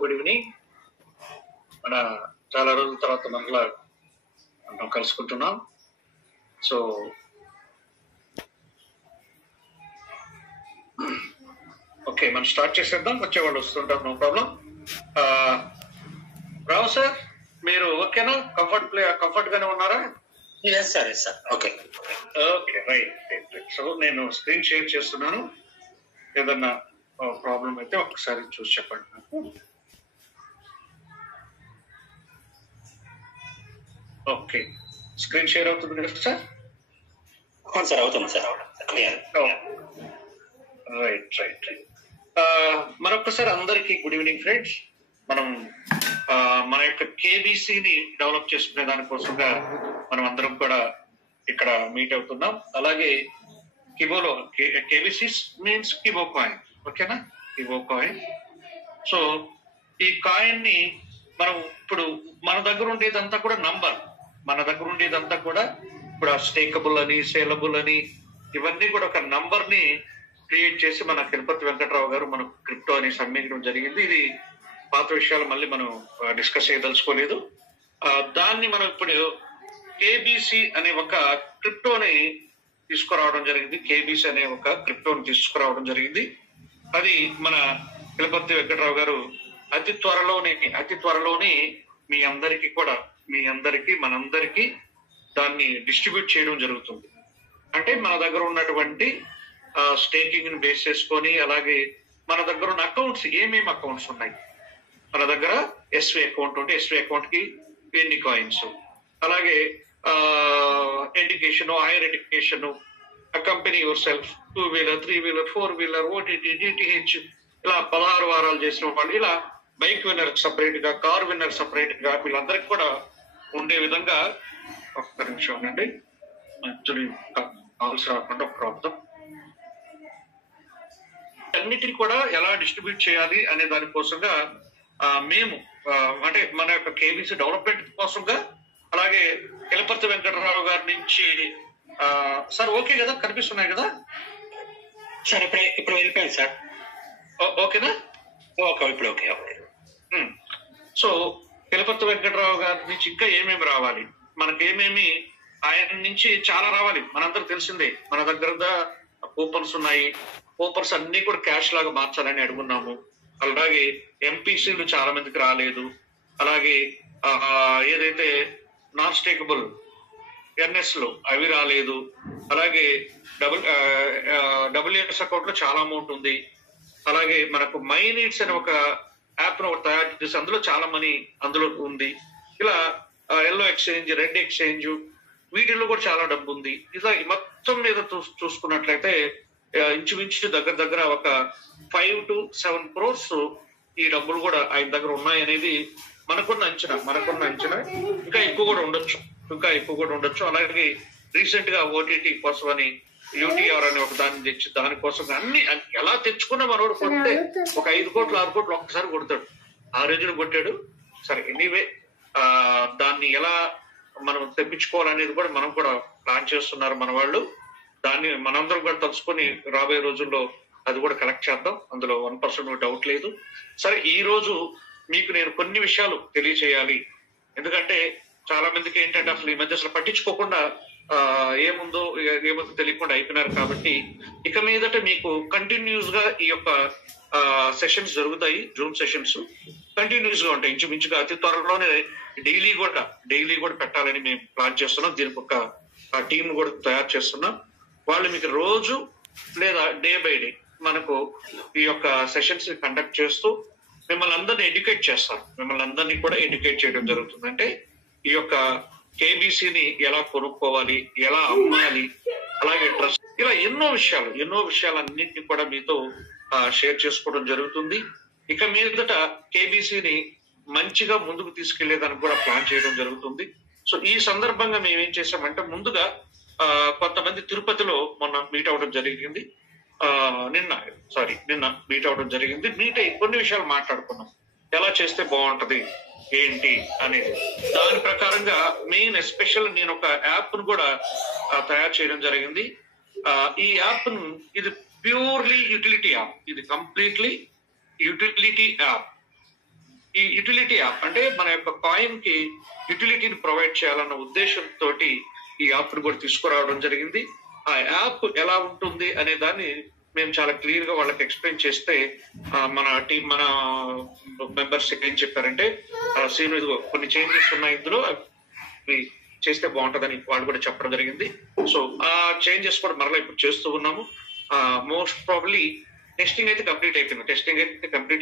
Good evening. మన చాలా రోజుల తర్వాత మనలా మనం కలుసుకుంటున్నాం. సో ఓకే, మనం స్టార్ట్ చేసేద్దాం. వచ్చేవాళ్ళు వస్తుంటారు, నో ప్రాబ్లం. రావు సార్, మీరు ఓకేనా? కంఫర్ట్ గానే ఉన్నారా? Sir okay okay, right. So నేను స్క్రీన్ షేర్ చేస్తున్నాను. ఏదన్నా ప్రాబ్లం అయితే ఒకసారి చూసి చెప్పండి నాకు. ఓకే, స్క్రీన్ షేర్ అవుతుంది కదా సార్? అవును సార్, అవుతుంది సార్. రైట్. మరొకసారి అందరికీ గుడ్ ఈవినింగ్ ఫ్రెండ్స్. మనం మన యొక్క కేబీసీని డెవలప్ చేసుకునే దానికోసంగా మనం అందరం కూడా ఇక్కడ మీట్ అవుతున్నాం. అలాగే కిబోలో కేబీసీ మీన్స్ కిబో కాయిన్, ఓకేనా? కిబో కాయిన్. సో ఈ కాయిన్ ని మనం ఇప్పుడు మన దగ్గర ఉండేదంతా కూడా నంబర్, మన దగ్గర ఉండేదంతా కూడా ఇప్పుడు స్టేకబుల్ అని, సేలబుల్ అని, ఇవన్నీ కూడా ఒక నంబర్ ని క్రియేట్ చేసి మన తిరుపతి వెంకటరావు గారు మనకు క్రిప్టో అని సమ్మించడం జరిగింది. ఇది పాత విషయాలు మళ్ళీ మనం డిస్కస్ చేయదలుచుకోలేదు. దాన్ని మనం ఇప్పుడు కేబీసీ అనే ఒక క్రిప్టోని తీసుకురావడం జరిగింది. కేబీసీ అనే ఒక క్రిప్టోని తీసుకురావడం జరిగింది. అది మన తిరుపతి వెంకటరావు గారు అతి త్వరలోనే మీ అందరికీ మనందరికీ దాన్ని డిస్ట్రిబ్యూట్ చేయడం జరుగుతుంది. అంటే మన దగ్గర ఉన్నటువంటి స్టేకింగ్ ని బేస్ చేసుకొని, అలాగే మన దగ్గర ఉన్న అకౌంట్స్, ఏమేమి అకౌంట్స్ ఉన్నాయి మన దగ్గర. ఎస్వి అకౌంట్ ఉంటే ఎస్వి అకౌంట్ కి ఎన్ని కాయిన్స్, అలాగే education, higher education, company your self, 2 wheeler 3 wheeler 4 wheeler, OTT, DTH, ఇలా 16 వారాలు చేసిన వాళ్ళు, ఇలా బైక్ విన్నర్ సపరేట్ గా, కార్ విన్నర్ సపరేట్ గా, వీళ్ళందరికీ కూడా ఉండే విధంగా. ఒక్క నిమిషం ఉండండి, యాక్చువల్లీ కాల్స్ రాకుండా ఒక ప్రాబ్లం. అన్నిటిని కూడా ఎలా డిస్ట్రిబ్యూట్ చేయాలి అనే దానికోసంగా మేము అంటే మన యొక్క కేబీసీ డెవలప్మెంట్ కోసంగా, అలాగే తిరుపతి వెంకటరావు గారి నుంచి సార్ ఓకే కదా, కనిపిస్తున్నాయి కదా సార్? ఇప్పుడు వెళ్ళిపోయింది సార్. ఓకేనా? ఓకే, ఇప్పుడు ఓకే. సో తిరుపతి వెంకటరావు గారి నుంచి ఇంకా ఏమేమి రావాలి, మనకేమేమి ఆయన నుంచి చాలా రావాలి. మనందరికి తెలిసిందే, మన దగ్గర కూపన్స్ ఉన్నాయి. కూపన్స్ అన్ని కూడా క్యాష్ లాగా మార్చాలని అడుగున్నాము. అలాగే ఎంపీసీలు చాలా మందికి రాలేదు. అలాగే ఏదైతే నాన్ స్టేకబుల్ ఎన్ఎస్లు అవి రాలేదు. అలాగే డబ్ల్యూఎస్ అకౌంట్ లో చాలా అమౌంట్ ఉంది. అలాగే మనకు మై నీడ్స్ అనే ఒక యాప్ ను తయారు చేసి అందులో చాలా మనీ అందులో ఉంది. ఇలా ఎల్లో ఎక్స్చేంజ్, రెడ్ ఎక్స్చేంజ్, వీటిల్లో కూడా చాలా డబ్బు ఉంది. ఇలా మొత్తం మీద చూసుకున్నట్లయితే ఇంచుమించు దగ్గర ఒక 5 to 7 crores ఈ డబ్బులు కూడా ఆయన దగ్గర ఉన్నాయనేది మనకున్న అంచనా. ఇంకా ఎక్కువ కూడా ఉండొచ్చు. అలాగే రీసెంట్ గా ఓటీటీ కోసం అని యూటీఆర్ అని ఒక దాన్ని తెచ్చి, దానికోసం అన్ని ఎలా తెచ్చుకున్నా మనోడు కొడితే ఒక 5 కోట్లు 6 కోట్లు ఒక్కసారి కొడతాడు. ఆ రోజులు కొట్టాడు. సరే, ఎనీవే దాన్ని ఎలా మనం తెప్పించుకోవాలనేది కూడా మనం కూడా ప్లాన్ చేస్తున్నారు మన వాళ్ళు. దాన్ని మనందరం కూడా తెలుసుకొని రాబోయే రోజుల్లో అది కూడా కలెక్ట్ చేద్దాం. అందులో 1% డౌట్ లేదు. సరే, ఈ రోజు మీకు నేను కొన్ని విషయాలు తెలియచేయాలి. ఎందుకంటే చాలా మందికి ఏంటంటే అసలు ఈ మధ్య అసలు పట్టించుకోకుండా ఏముందో తెలియకుండా అయిపోయినారు. కాబట్టి ఇక మీదట మీకు కంటిన్యూస్ గా ఈ యొక్క సెషన్స్ జరుగుతాయి. జూమ్ సెషన్స్ కంటిన్యూస్ గా ఉంటాయి. ఇంచుమించుగా అతి త్వరలోనే డైలీ కూడా పెట్టాలని మేము ప్లాన్ చేస్తున్నాం. దీనికి ఒక టీం కూడా తయారు చేస్తున్నాం. వాళ్ళు మీకు రోజు లేదా డే బై డే మనకు ఈ యొక్క సెషన్స్ కండక్ట్ చేస్తూ మిమ్మల్ని అందరినీ ఎడ్యుకేట్ చేస్తారు. మిమ్మల్ని అందరినీ కూడా ఎడ్యుకేట్ చేయడం జరుగుతుంది. అంటే ఈ యొక్క కేబీసీని ఎలా కొనుక్కోవాలి, ఎలా అమ్మాలి, అలాగే ట్రస్ట్, ఇలా ఎన్నో విషయాలు అన్నింటినీ కూడా మీతో షేర్ చేసుకోవడం జరుగుతుంది. ఇక మీదట కేబీసీని మంచిగా ముందుకు తీసుకెళ్లేదానికి కూడా ప్లాన్ చేయడం జరుగుతుంది. సో ఈ సందర్భంగా మేము ఏం చేసామంటే, ముందుగా కొంతమంది తిరుపతిలో మొన్న మీట్ అవడం జరిగింది. నిన్న మీట్ అవడం జరిగింది. మీట్ అయ్యి కొన్ని విషయాలు మాట్లాడుకున్నాం. ఎలా చేస్తే బాగుంటది ఏంటి అనేది. దాని ప్రకారంగా మెయిన్ ఎస్పెషల్ నేను ఒక యాప్ ను కూడా తయారు చేయడం జరిగింది. ఈ యాప్ ను, ఇది ప్యూర్లీ యూటిలిటీ యాప్. ఇది కంప్లీట్లీ యూటిలిటీ యాప్. ఈ యుటిలిటీ యాప్ అంటే మన యొక్క కాయిన్ కి యుటిలిటీని ప్రొవైడ్ చేయాలన్న ఉద్దేశంతో ఈ యాప్ ని కూడా తీసుకురావడం జరిగింది. ఆ యాప్ ఎలా ఉంటుంది అనే దాన్ని మేము చాలా క్లియర్ గా వాళ్ళకి ఎక్స్ప్లెయిన్ చేస్తే మన టీం మన మెంబర్స్ ఏం చెప్పారంటే సీన్ ఇదిగో కొన్ని చేంజెస్ ఉన్నాయి ఇందులో, అవి చేస్తే బాగుంటుందని వాళ్ళు కూడా చెప్పడం జరిగింది. సో ఆ చేంజెస్ కూడా మరలా ఇప్పుడు చేస్తూ ఉన్నాము. మోస్ట్ ప్రాబ్లీ టెస్టింగ్ అయితే కంప్లీట్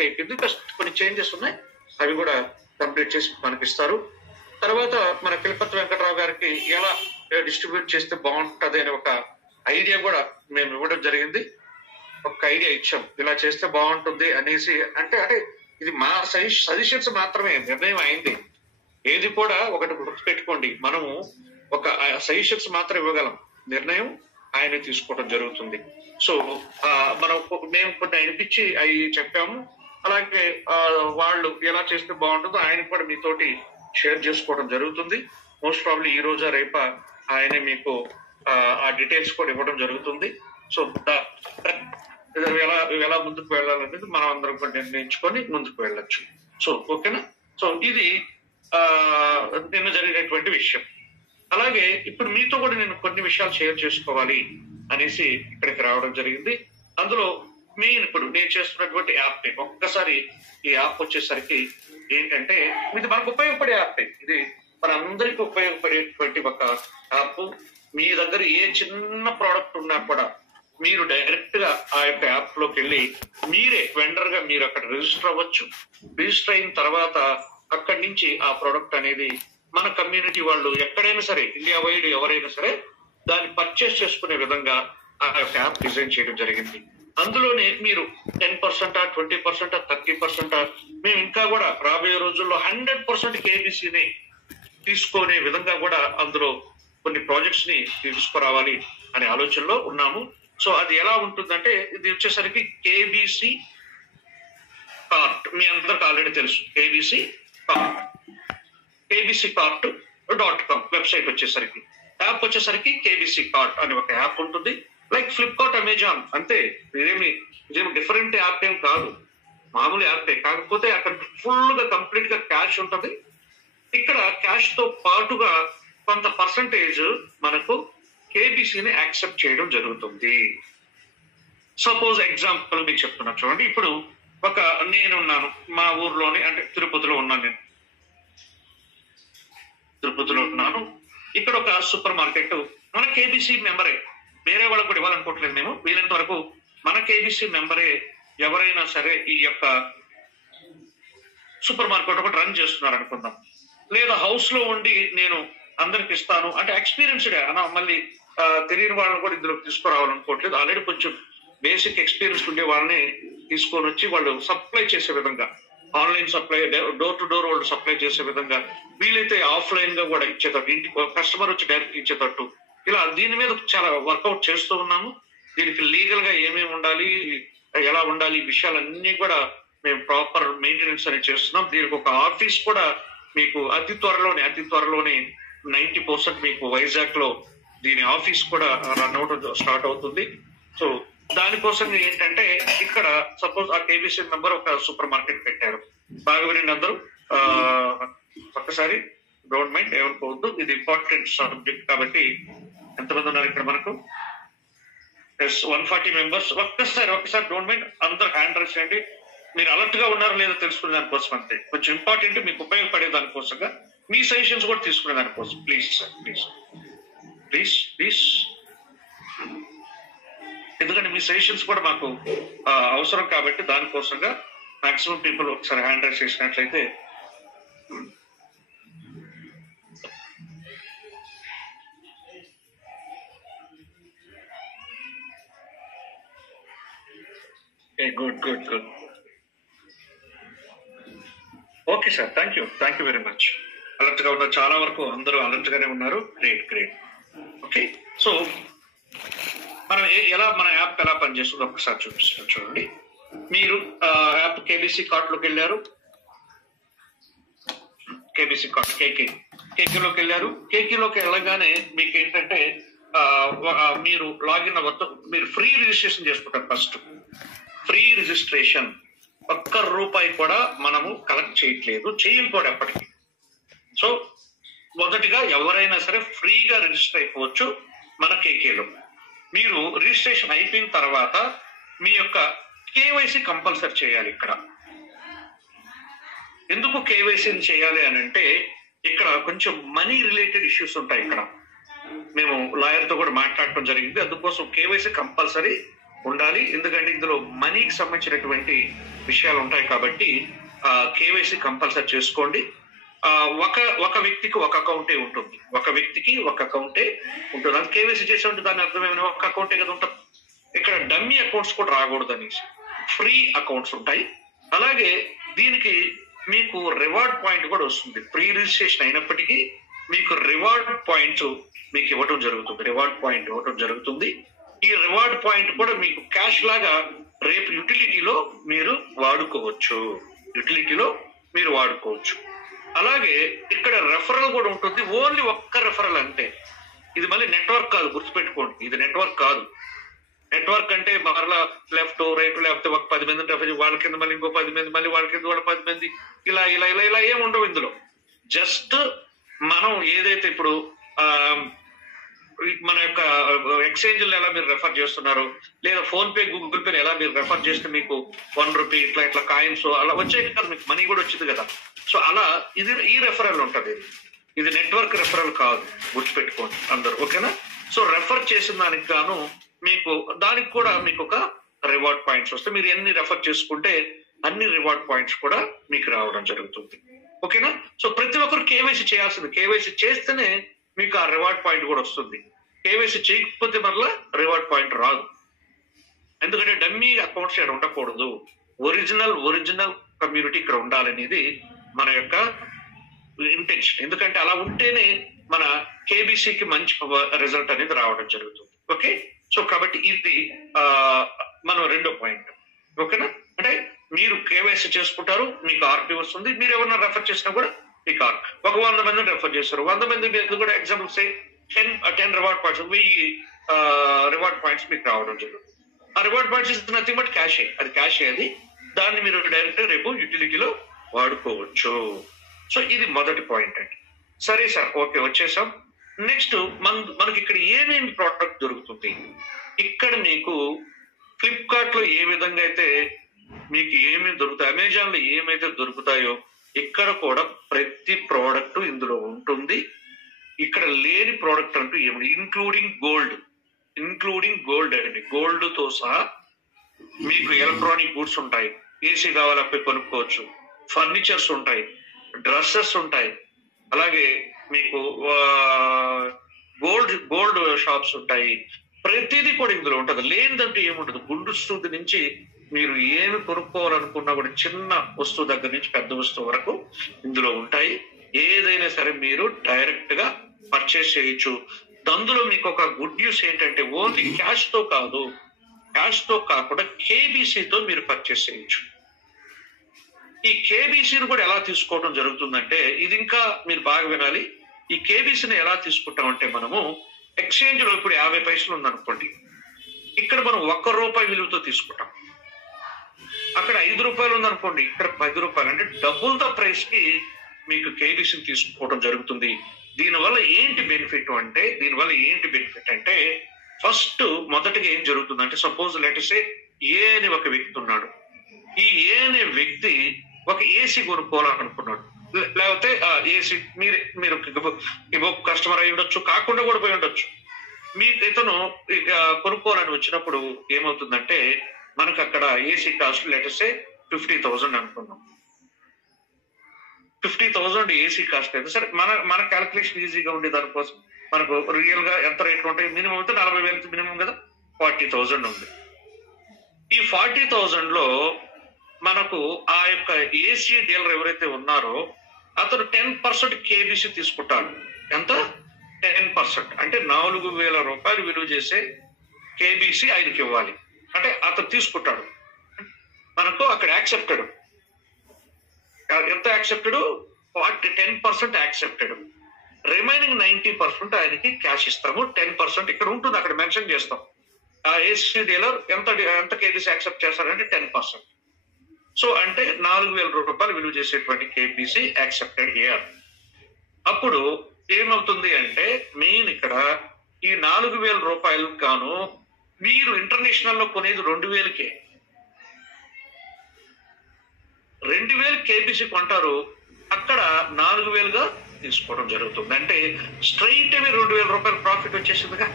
అయిపోయింది. కొన్ని చేంజెస్ ఉన్నాయి, అవి కూడా కంప్లీట్ చేసి మనకి ఇస్తారు. తర్వాత మన కిలపతి వెంకటరావు గారికి ఎలా డిస్ట్రిబ్యూట్ చేస్తే బాగుంటది అనే ఒక ఐడియా కూడా మేము ఇవ్వడం జరిగింది. ఒక ఐడియా ఇచ్చాం, ఇలా చేస్తే బాగుంటుంది అనేసి. అంటే ఇది మా సజెషన్స్ మాత్రమే, నిర్ణయం అయింది. ఏది కూడా ఒకటి గుర్తుపెట్టుకోండి, మనము ఒక సజెషన్స్ మాత్రం ఇవ్వగలం, నిర్ణయం ఆయన తీసుకోవడం జరుగుతుంది. సో మేము కొన్ని అనిపించి అవి చెప్పాము. అలాగే వాళ్ళు ఎలా చేస్తే బాగుంటుందో ఆయన కూడా మీతోటి షేర్ చేసుకోవడం జరుగుతుంది. మోస్ట్ ప్రాబ్లీ ఈ రోజా రేపా ఆయనే మీకు ఆ డీటెయిల్స్ కూడా ఇవ్వడం జరుగుతుంది. సో ఎలా ముందుకు వెళ్ళాలనేది మనం అందరం కూడా నిర్ణయించుకొని ముందుకు వెళ్ళొచ్చు. సో ఓకేనా. సో ఇది నిన్న జరిగినటువంటి విషయం. అలాగే ఇప్పుడు మీతో కూడా నేను కొన్ని విషయాలు షేర్ చేసుకోవాలి అనేసి ఇక్కడికి రావడం జరిగింది. అందులో మెయిన్ ఇప్పుడు నేను చేస్తున్నటువంటి యాప్ ఒక్కసారి ఈ యాప్ వచ్చేసరికి ఏంటంటే ఇది మనకు ఉపయోగపడే యాప్. ఇది మనందరికీ ఉపయోగపడేటువంటి ఒక యాప్. మీ దగ్గర ఏ చిన్న ప్రోడక్ట్ ఉన్నా కూడా మీరు డైరెక్ట్ గా ఆ యొక్క యాప్ లోకి వెళ్ళి మీరే వెండర్ గా మీరు అక్కడ రిజిస్టర్ అవ్వచ్చు. రిజిస్టర్ అయిన తర్వాత అక్కడి నుంచి ఆ ప్రోడక్ట్ అనేది మన కమ్యూనిటీ వాళ్ళు ఎక్కడైనా సరే, ఇండియా వైడ్ ఎవరైనా సరే దాన్ని పర్చేస్ చేసుకునే విధంగా ఆ యొక్క యాప్ డిజైన్ చేయడం జరిగింది. అందులోనే మీరు 10%, 20%, 30%, మేము ఇంకా కూడా రాబోయే రోజుల్లో 100% కేబీసీని తీసుకునే విధంగా కూడా అందులో కొన్ని ప్రాజెక్ట్స్ ని తీసుకురావాలి అనే ఆలోచనలో ఉన్నాము. సో అది ఎలా ఉంటుందంటే ఇది వచ్చేసరికి కేబీసీ కార్ట్, మీ అందరికి ఆల్రెడీ తెలుసు. కేబీసీ కార్ట్.com వెబ్సైట్ వచ్చేసరికి, యాప్ వచ్చేసరికి కేబీసీ కార్ట్ అని ఒక యాప్ ఉంటుంది. లైక్ ఫ్లిప్కార్ట్, అమెజాన్ అంతే. ఇదేమి డిఫరెంట్ యాప్ ఏం కాదు, మామూలు యాప్. కాకపోతే అక్కడ ఫుల్ గా కంప్లీట్ గా క్యాష్ ఉంటుంది. ఇక్కడ క్యాష్ తో పాటుగా కొంత పర్సంటేజ్ మనకు కేబీసీని యాక్సెప్ట్ చేయడం జరుగుతుంది. సపోజ్ ఎగ్జాంపుల్ మీకు చెప్తున్నా చూడండి. ఇప్పుడు నేనున్నాను మా ఊర్లోనే, అంటే తిరుపతిలో ఉన్నాను. నేను తిరుపతిలో ఉన్నాను. ఇక్కడ ఒక సూపర్ మార్కెట్ మన కేబీసీ మెంబరే, వేరే వాళ్ళకు కూడా ఇవ్వాలనుకోవట్లేదు మేము. వీలైనంత వరకు మన కేబీసీ మెంబరే ఎవరైనా సరే ఈ యొక్క సూపర్ మార్కెట్ ఒకటి రన్ చేస్తున్నారు అనుకుందాం. లేదా హౌస్ లో ఉండి నేను అందరికి ఇస్తాను అంటే ఎక్స్పీరియన్స్డ్ మళ్ళీ తెలియని వాళ్ళని కూడా ఇందులో తీసుకురావాలనుకోవట్లేదు. ఆల్రెడీ కొంచెం బేసిక్ ఎక్స్పీరియన్స్ ఉండే వాళ్ళని తీసుకొని వచ్చి వాళ్ళు సప్లై చేసే విధంగా, online supply, door to door వాళ్ళు సప్లై చేసే విధంగా, వీలైతే ఆఫ్లైన్ గా కూడా ఇచ్చేటట్టు, ఇంటికి కస్టమర్ వచ్చి డైరెక్ట్ ఇచ్చేటట్టు, ఇలా దీని మీద చాలా వర్కౌట్ చేస్తూ ఉన్నాము. దీనికి లీగల్ గా ఏమేమి ఉండాలి, ఎలా ఉండాలి, ఈ విషయాలన్నీ కూడా మేము ప్రాపర్ మెయింటెనెన్స్ అనేది చేస్తున్నాం. దీనికి ఒక ఆఫీస్ కూడా మీకు అతి త్వరలోనే 90% మీకు వైజాగ్ లో దీని ఆఫీస్ కూడా రన్ అవడం స్టార్ట్ అవుతుంది. సో దానికోసం ఏంటంటే ఇక్కడ సపోజ్ ఆ కేబీసీ మెంబర్ ఒక సూపర్ మార్కెట్ పెట్టారు. బాగా వినండి అందరూ, ఒక్కసారి డోంట్ మైండ్, ఏమనుకోవద్దు. ఇది ఇంపార్టెంట్ సబ్జెక్ట్ కాబట్టి. ఎంతమంది ఉన్నారు ఇక్కడ మనకు? 140 మెంబర్స్. ఒక్కసారి డోంట్ మైండ్, అందరు హ్యాండ్ రైజ్ చేయండి. మీరు అలర్ట్ గా ఉన్నారో లేదో తెలుసుకునే దానికోసం అంతే. కొంచెం ఇంపార్టెంట్, మీకు ఉపయోగపడే దానికోసంగా, మీ సజెషన్స్ కూడా తీసుకునే దానికోసం. Please sir, please. ఎందుకంటే మీ సజెషన్స్ కూడా మాకు అవసరం కాబట్టి దానికోసంగా మాక్సిమం పీపుల్ ఒకసారి హ్యాండ్ రైజ్ చేసినట్లయితే. Good. Okay sir, thank you very much. Alert గా ఉన్నారు, చాలా వరకు అందరూ అలర్ట్ గానే ఉన్నారు. గ్రేట్. ఓకే, సో మనం మన యాప్ ఎలా పనిచేస్తుందో ఒకసారి చూపిస్తున్నాం చూడండి. మీరు యాప్ కేబీసీ కార్ట్ లోకి వెళ్ళారు. కేబీసీ కార్ట్ కేకేలోకి వెళ్ళారు. కేకేలోకి వెళ్ళగానే మీకు ఏంటంటే మీరు లాగిన్ అవ్వద్దు. మీరు ఫ్రీ రిజిస్ట్రేషన్ చేసుకుంటారు. ఫస్ట్ ఫ్రీ రిజిస్ట్రేషన్ ఒక్క రూపాయి కూడా మనము కలెక్ట్ చేయట్లేదు, చేయం కూడా ఎప్పటికీ. సో మొదటిగా ఎవరైనా సరే ఫ్రీగా రిజిస్టర్ అయిపోవచ్చు మన కేకేలో. మీరు రిజిస్ట్రేషన్ అయిపోయిన తర్వాత మీ యొక్క కేవైసీ కంపల్సరీ చేయాలి. ఇక్కడ ఎందుకు కేవైసీని చేయాలి అని అంటే ఇక్కడ కొంచెం మనీ రిలేటెడ్ ఇష్యూస్ ఉంటాయి. ఇక్కడ మేము లాయర్ తో కూడా మాట్లాడటం జరిగింది. అందుకోసం కేవైసీ కంపల్సరీ ఉండాలి. ఎందుకంటే ఇందులో మనీకి సంబంధించినటువంటి విషయాలు ఉంటాయి కాబట్టి కేవైసీ కంపల్సరీ చేసుకోండి. ఒక వ్యక్తికి ఒక అకౌంటే ఉంటుంది, ఒక వ్యక్తికి ఒక అకౌంటే ఉంటుంది. అది కేవైసీ చేసే ఉంటే దాని అర్థం ఏమైనా ఒక అకౌంటే కదా ఉంటుంది. ఇక్కడ డమ్మీ అకౌంట్స్ కూడా రాకూడదు అనేసి ఫ్రీ అకౌంట్స్ ఉంటాయి. అలాగే దీనికి మీకు రివార్డ్ పాయింట్ కూడా వస్తుంది. ప్రీ రిజిస్ట్రేషన్ అయినప్పటికీ మీకు రివార్డ్ పాయింట్స్ మీకు ఇవ్వడం జరుగుతుంది. రివార్డ్ పాయింట్ ఇవ్వడం జరుగుతుంది. ఈ రివార్డ్ పాయింట్ కూడా మీకు క్యాష్ లాగా రేపు యూటిలిటీలో మీరు వాడుకోవచ్చు. అలాగే ఇక్కడ రెఫరల్ కూడా ఉంటుంది. ఓన్లీ ఒక్క రెఫరల్ అంటే ఇది మళ్ళీ నెట్వర్క్ కాదు, గుర్తుపెట్టుకోండి. ఇది నెట్వర్క్ కాదు. నెట్వర్క్ అంటే మరలా లెఫ్ట్ రైట్ లేకపోతే ఒక 10 మంది రెఫర్, వాళ్ళ కింద మళ్ళీ ఇంకో 10 మంది, మళ్ళీ వాళ్ళ కింద వాళ్ళ 10 మంది, ఇలా ఇలా ఇలా ఇలా ఏమి ఉండవు ఇందులో. జస్ట్ మనం ఏదైతే ఇప్పుడు మన యొక్క ఎక్స్చేంజ్ ఎలా మీరు రెఫర్ చేస్తున్నారు, లేదా ఫోన్ పే గూగుల్ పే ఎలా మీరు రెఫర్ చేస్తే మీకు 1 రూపీ ఇట్లా కాయిన్స్ అలా వచ్చాయి కదా, మీకు మనీ కూడా వచ్చింది కదా. సో అలా ఇది ఈ రెఫరల్ ఉంటుంది. ఇది నెట్వర్క్ రెఫరల్ కాదు, గుర్తుపెట్టుకోండి అందరూ, ఓకేనా. సో రెఫర్ చేసిన దానికి గాను మీకు దానికి కూడా మీకు ఒక రివార్డ్ పాయింట్స్ వస్తాయి. మీరు ఎన్ని రెఫర్ చేసుకుంటే అన్ని రివార్డ్ పాయింట్స్ కూడా మీకు రావడం జరుగుతుంది, ఓకేనా. సో ప్రతి ఒక్కరు కేవైసీ చేయాల్సింది. కేవైసీ చేస్తేనే మీకు ఆ రివార్డ్ పాయింట్ కూడా వస్తుంది. కేవైసీ చేయకపోతే మరలా రివార్డ్ పాయింట్ రాదు. ఎందుకంటే డమ్మీ అకౌంట్స్ ఇక్కడ ఉండకూడదు. ఒరిజినల్ కమ్యూనిటీ ఇక్కడ ఉండాలనేది మన యొక్క ఇంటెన్షన్. ఎందుకంటే అలా ఉంటేనే మన కేబీసీకి మంచి రిజల్ట్ అనేది రావడం జరుగుతుంది, ఓకే. సో కాబట్టి ఇది మనం రెండో పాయింట్, ఓకేనా. అంటే మీరు కేవైసీ చేసుకుంటారు, మీకు ఆర్పీ వస్తుంది. మీరు ఎవరైనా రెఫర్ చేసినా కూడా మీకు ఒక 100 మందిని రెఫర్ చేస్తారు. 100 మంది మీద కూడా example say 10 reward points, 1000 reward points మీకు రావడం జరుగుతుంది. ఆ reward points is nothing but క్యాషే. అది క్యాషే. అది దాన్ని మీరు డైరెక్ట్ రేపు యూటిలిటీలో వాడుకోవచ్చు. సో ఇది మొదటి పాయింట్ అండి. సరే సార్, ఓకే, వచ్చేసాం. నెక్స్ట్ మనకి ఇక్కడ ఏమేమి ప్రోడక్ట్ దొరుకుతుంది. ఇక్కడ మీకు ఫ్లిప్కార్ట్ లో ఏ విధంగా అయితే మీకు ఏమేమి దొరుకుతాయి, అమెజాన్ లో ఏమైతే దొరుకుతాయో ఇక్కడ కూడా ప్రతి ప్రోడక్ట్ ఇందులో ఉంటుంది. ఇక్కడ లేని ప్రోడక్ట్ అంటూ ఏమి, ఇంక్లూడింగ్ గోల్డ్ అండి. గోల్డ్ తో సహా మీకు ఎలక్ట్రానిక్ గూడ్స్ ఉంటాయి. ఏసీ కావాలంటే కొనుక్కోవచ్చు. ఫర్నిచర్స్ ఉంటాయి, డ్రెస్సెస్ ఉంటాయి. అలాగే మీకు గోల్డ్ షాప్స్ ఉంటాయి. ప్రతిదీ కూడా ఇందులో ఉంటుంది. లేనిదంటూ ఏముండదు. గుండు సూది నుంచి మీరు ఏమి కొనుక్కోవాలనుకున్నా కూడా చిన్న వస్తువు దగ్గర నుంచి పెద్ద వస్తువు వరకు ఇందులో ఉంటాయి. ఏదైనా సరే మీరు డైరెక్ట్ గా పర్చేస్ చేయొచ్చు. అందులో మీకు ఒక గుడ్ న్యూస్ ఏంటంటే ఓన్లీ క్యాష్ తో కాకుండా కేబీసీతో మీరు పర్చేస్ చేయొచ్చు. ఈ కేబీసీని కూడా ఎలా తీసుకోవడం జరుగుతుందంటే ఇది ఇంకా మీరు బాగా వినాలి. ఈ కేబీసీని ఎలా తీసుకుంటామంటే మనము ఎక్స్చేంజ్ లో ఇప్పుడు 50 పైసలు ఉందనుకోండి, ఇక్కడ మనం 1 రూపాయి విలువతో తీసుకుంటాం. అక్కడ 5 రూపాయలు ఉందనుకోండి, ఇక్కడ 10 రూపాయలు, అంటే డబుల్ ద ప్రైస్ కి మీకు కేబీసీని తీసుకోవడం జరుగుతుంది. దీనివల్ల ఏంటి బెనిఫిట్ అంటే ఫస్ట్ మొదటిగా ఏం జరుగుతుందంటే సపోజ్ లెట్స్ ఏ అని ఒక వ్యక్తి ఉన్నాడు. ఈ ఏ అనే వ్యక్తి ఒక ఏసీ కొనుక్కోవాలనుకున్నాడు. లేకపోతే ఏసీ మీరు కస్టమర్ అయి ఉండొచ్చు, కాకుండా కూడా పోయి ఉండొచ్చు. ఇతను కొనుక్కోవాలని వచ్చినప్పుడు ఏమవుతుందంటే మనకు అక్కడ ఏసీ కాస్ట్ లెట్స్ 50,000 అనుకున్నాం. 50,000 ఏసీ కాస్ట్ అయితే సరే మన క్యాలిక్యులేషన్ ఈజీగా ఉండే దానికోసం మనకు రియల్ గా ఎంత రేట్లు ఉంటాయి, మినిమం అయితే 40,000 మినిమం కదా, 40,000 ఉంది. ఈ 40,000 లో మనకు ఆ యొక్క ఏసీ డీలర్ ఎవరైతే ఉన్నారో అతను 10% కేబీసీ తీసుకుంటాడు. ఎంత? 10%. అంటే 4,000 రూపాయలు విలువ చేసే కేబీసీ ఆయనకి ఇవ్వాలి. అంటే అతను తీసుకుంటాడు. మనకు అక్కడ యాక్సెప్టెడ్. ఎంత యాక్సెప్టెడ్? 10% యాక్సెప్టెడ్. రిమైనింగ్ 90% ఆయనకి క్యాష్ ఇస్తాము. 10% ఇక్కడ ఉంటుంది, అక్కడ మెన్షన్ చేస్తాం. ఆ ఏసీ డీలర్ ఎంత కేబీసీ యాక్సెప్ట్ చేస్తారంటే 10%. సో అంటే 4,000 రూపాయలు విలువ చేసేటువంటి కేబీసీ యాక్సెప్టెడ్ హియర్. అప్పుడు ఏమవుతుంది అంటే మెయిన్ ఇక్కడ ఈ 4,000 రూపాయలు గాను మీరు ఇంటర్నేషనల్ లో కొనేది 2,000కే. 2,000 కేబీసీ కొంటారు, అక్కడ 4,000గా తీసుకోవడం జరుగుతుంది. అంటే స్ట్రైట్ అవే 2,000 రూపాయలు ప్రాఫిట్ వచ్చేసిందిగా.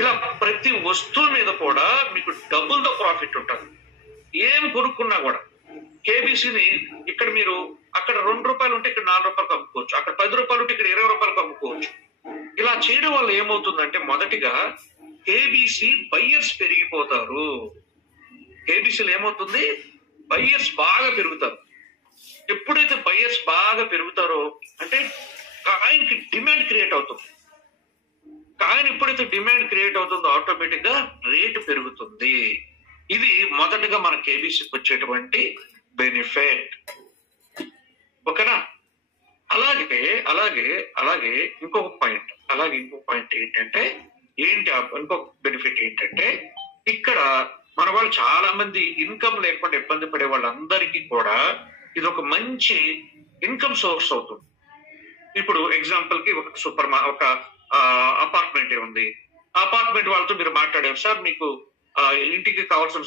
ఇలా ప్రతి వస్తువు మీద కూడా మీకు డబుల్ ద ప్రాఫిట్ ఉంటుంది. ఏం కొనుక్కున్నా కూడా కేబీసీని ఇక్కడ మీరు అక్కడ 2 రూపాయలు ఉంటే ఇక్కడ 4 రూపాయలకు అమ్ముకోవచ్చు, అక్కడ 10 రూపాయలు ఉంటే ఇక్కడ 20 రూపాయలకు అమ్ముకోవచ్చు. ఇలా చేయడం వల్ల ఏమవుతుందంటే మొదటిగా కేబీసీ బయ్యర్స్ పెరిగిపోతారు. కేబీసీలు ఏమవుతుంది, బయ్యర్స్ బాగా పెరుగుతారు. ఎప్పుడైతే బయ్యర్స్ బాగా పెరుగుతారో అంటే కాయిన్కి డిమాండ్ క్రియేట్ అవుతుంది. కాయిన్ ఎప్పుడైతే డిమాండ్ క్రియేట్ అవుతుందో ఆటోమేటిక్ గా రేటు పెరుగుతుంది. ఇది మొదటగా మన కేబీసీకి వచ్చేటువంటి బెనిఫిట్. ఓకేనా? అలాగే అలాగే అలాగే ఇంకొక పాయింట్ ఏంటంటే ఇంకొక బెనిఫిట్ ఏంటంటే ఇక్కడ మన వాళ్ళు చాలా మంది ఇన్కమ్ లేకుండా ఇబ్బంది పడే వాళ్ళందరికీ కూడా ఇది ఒక మంచి ఇన్కమ్ సోర్స్ అవుతుంది. ఇప్పుడు ఎగ్జాంపుల్ కి ఒక అపార్ట్మెంట్ ఉంది. అపార్ట్మెంట్ వాళ్ళతో మీరు మాట్లాడారు, సార్ మీకు ఇంటికి కావాల్సిన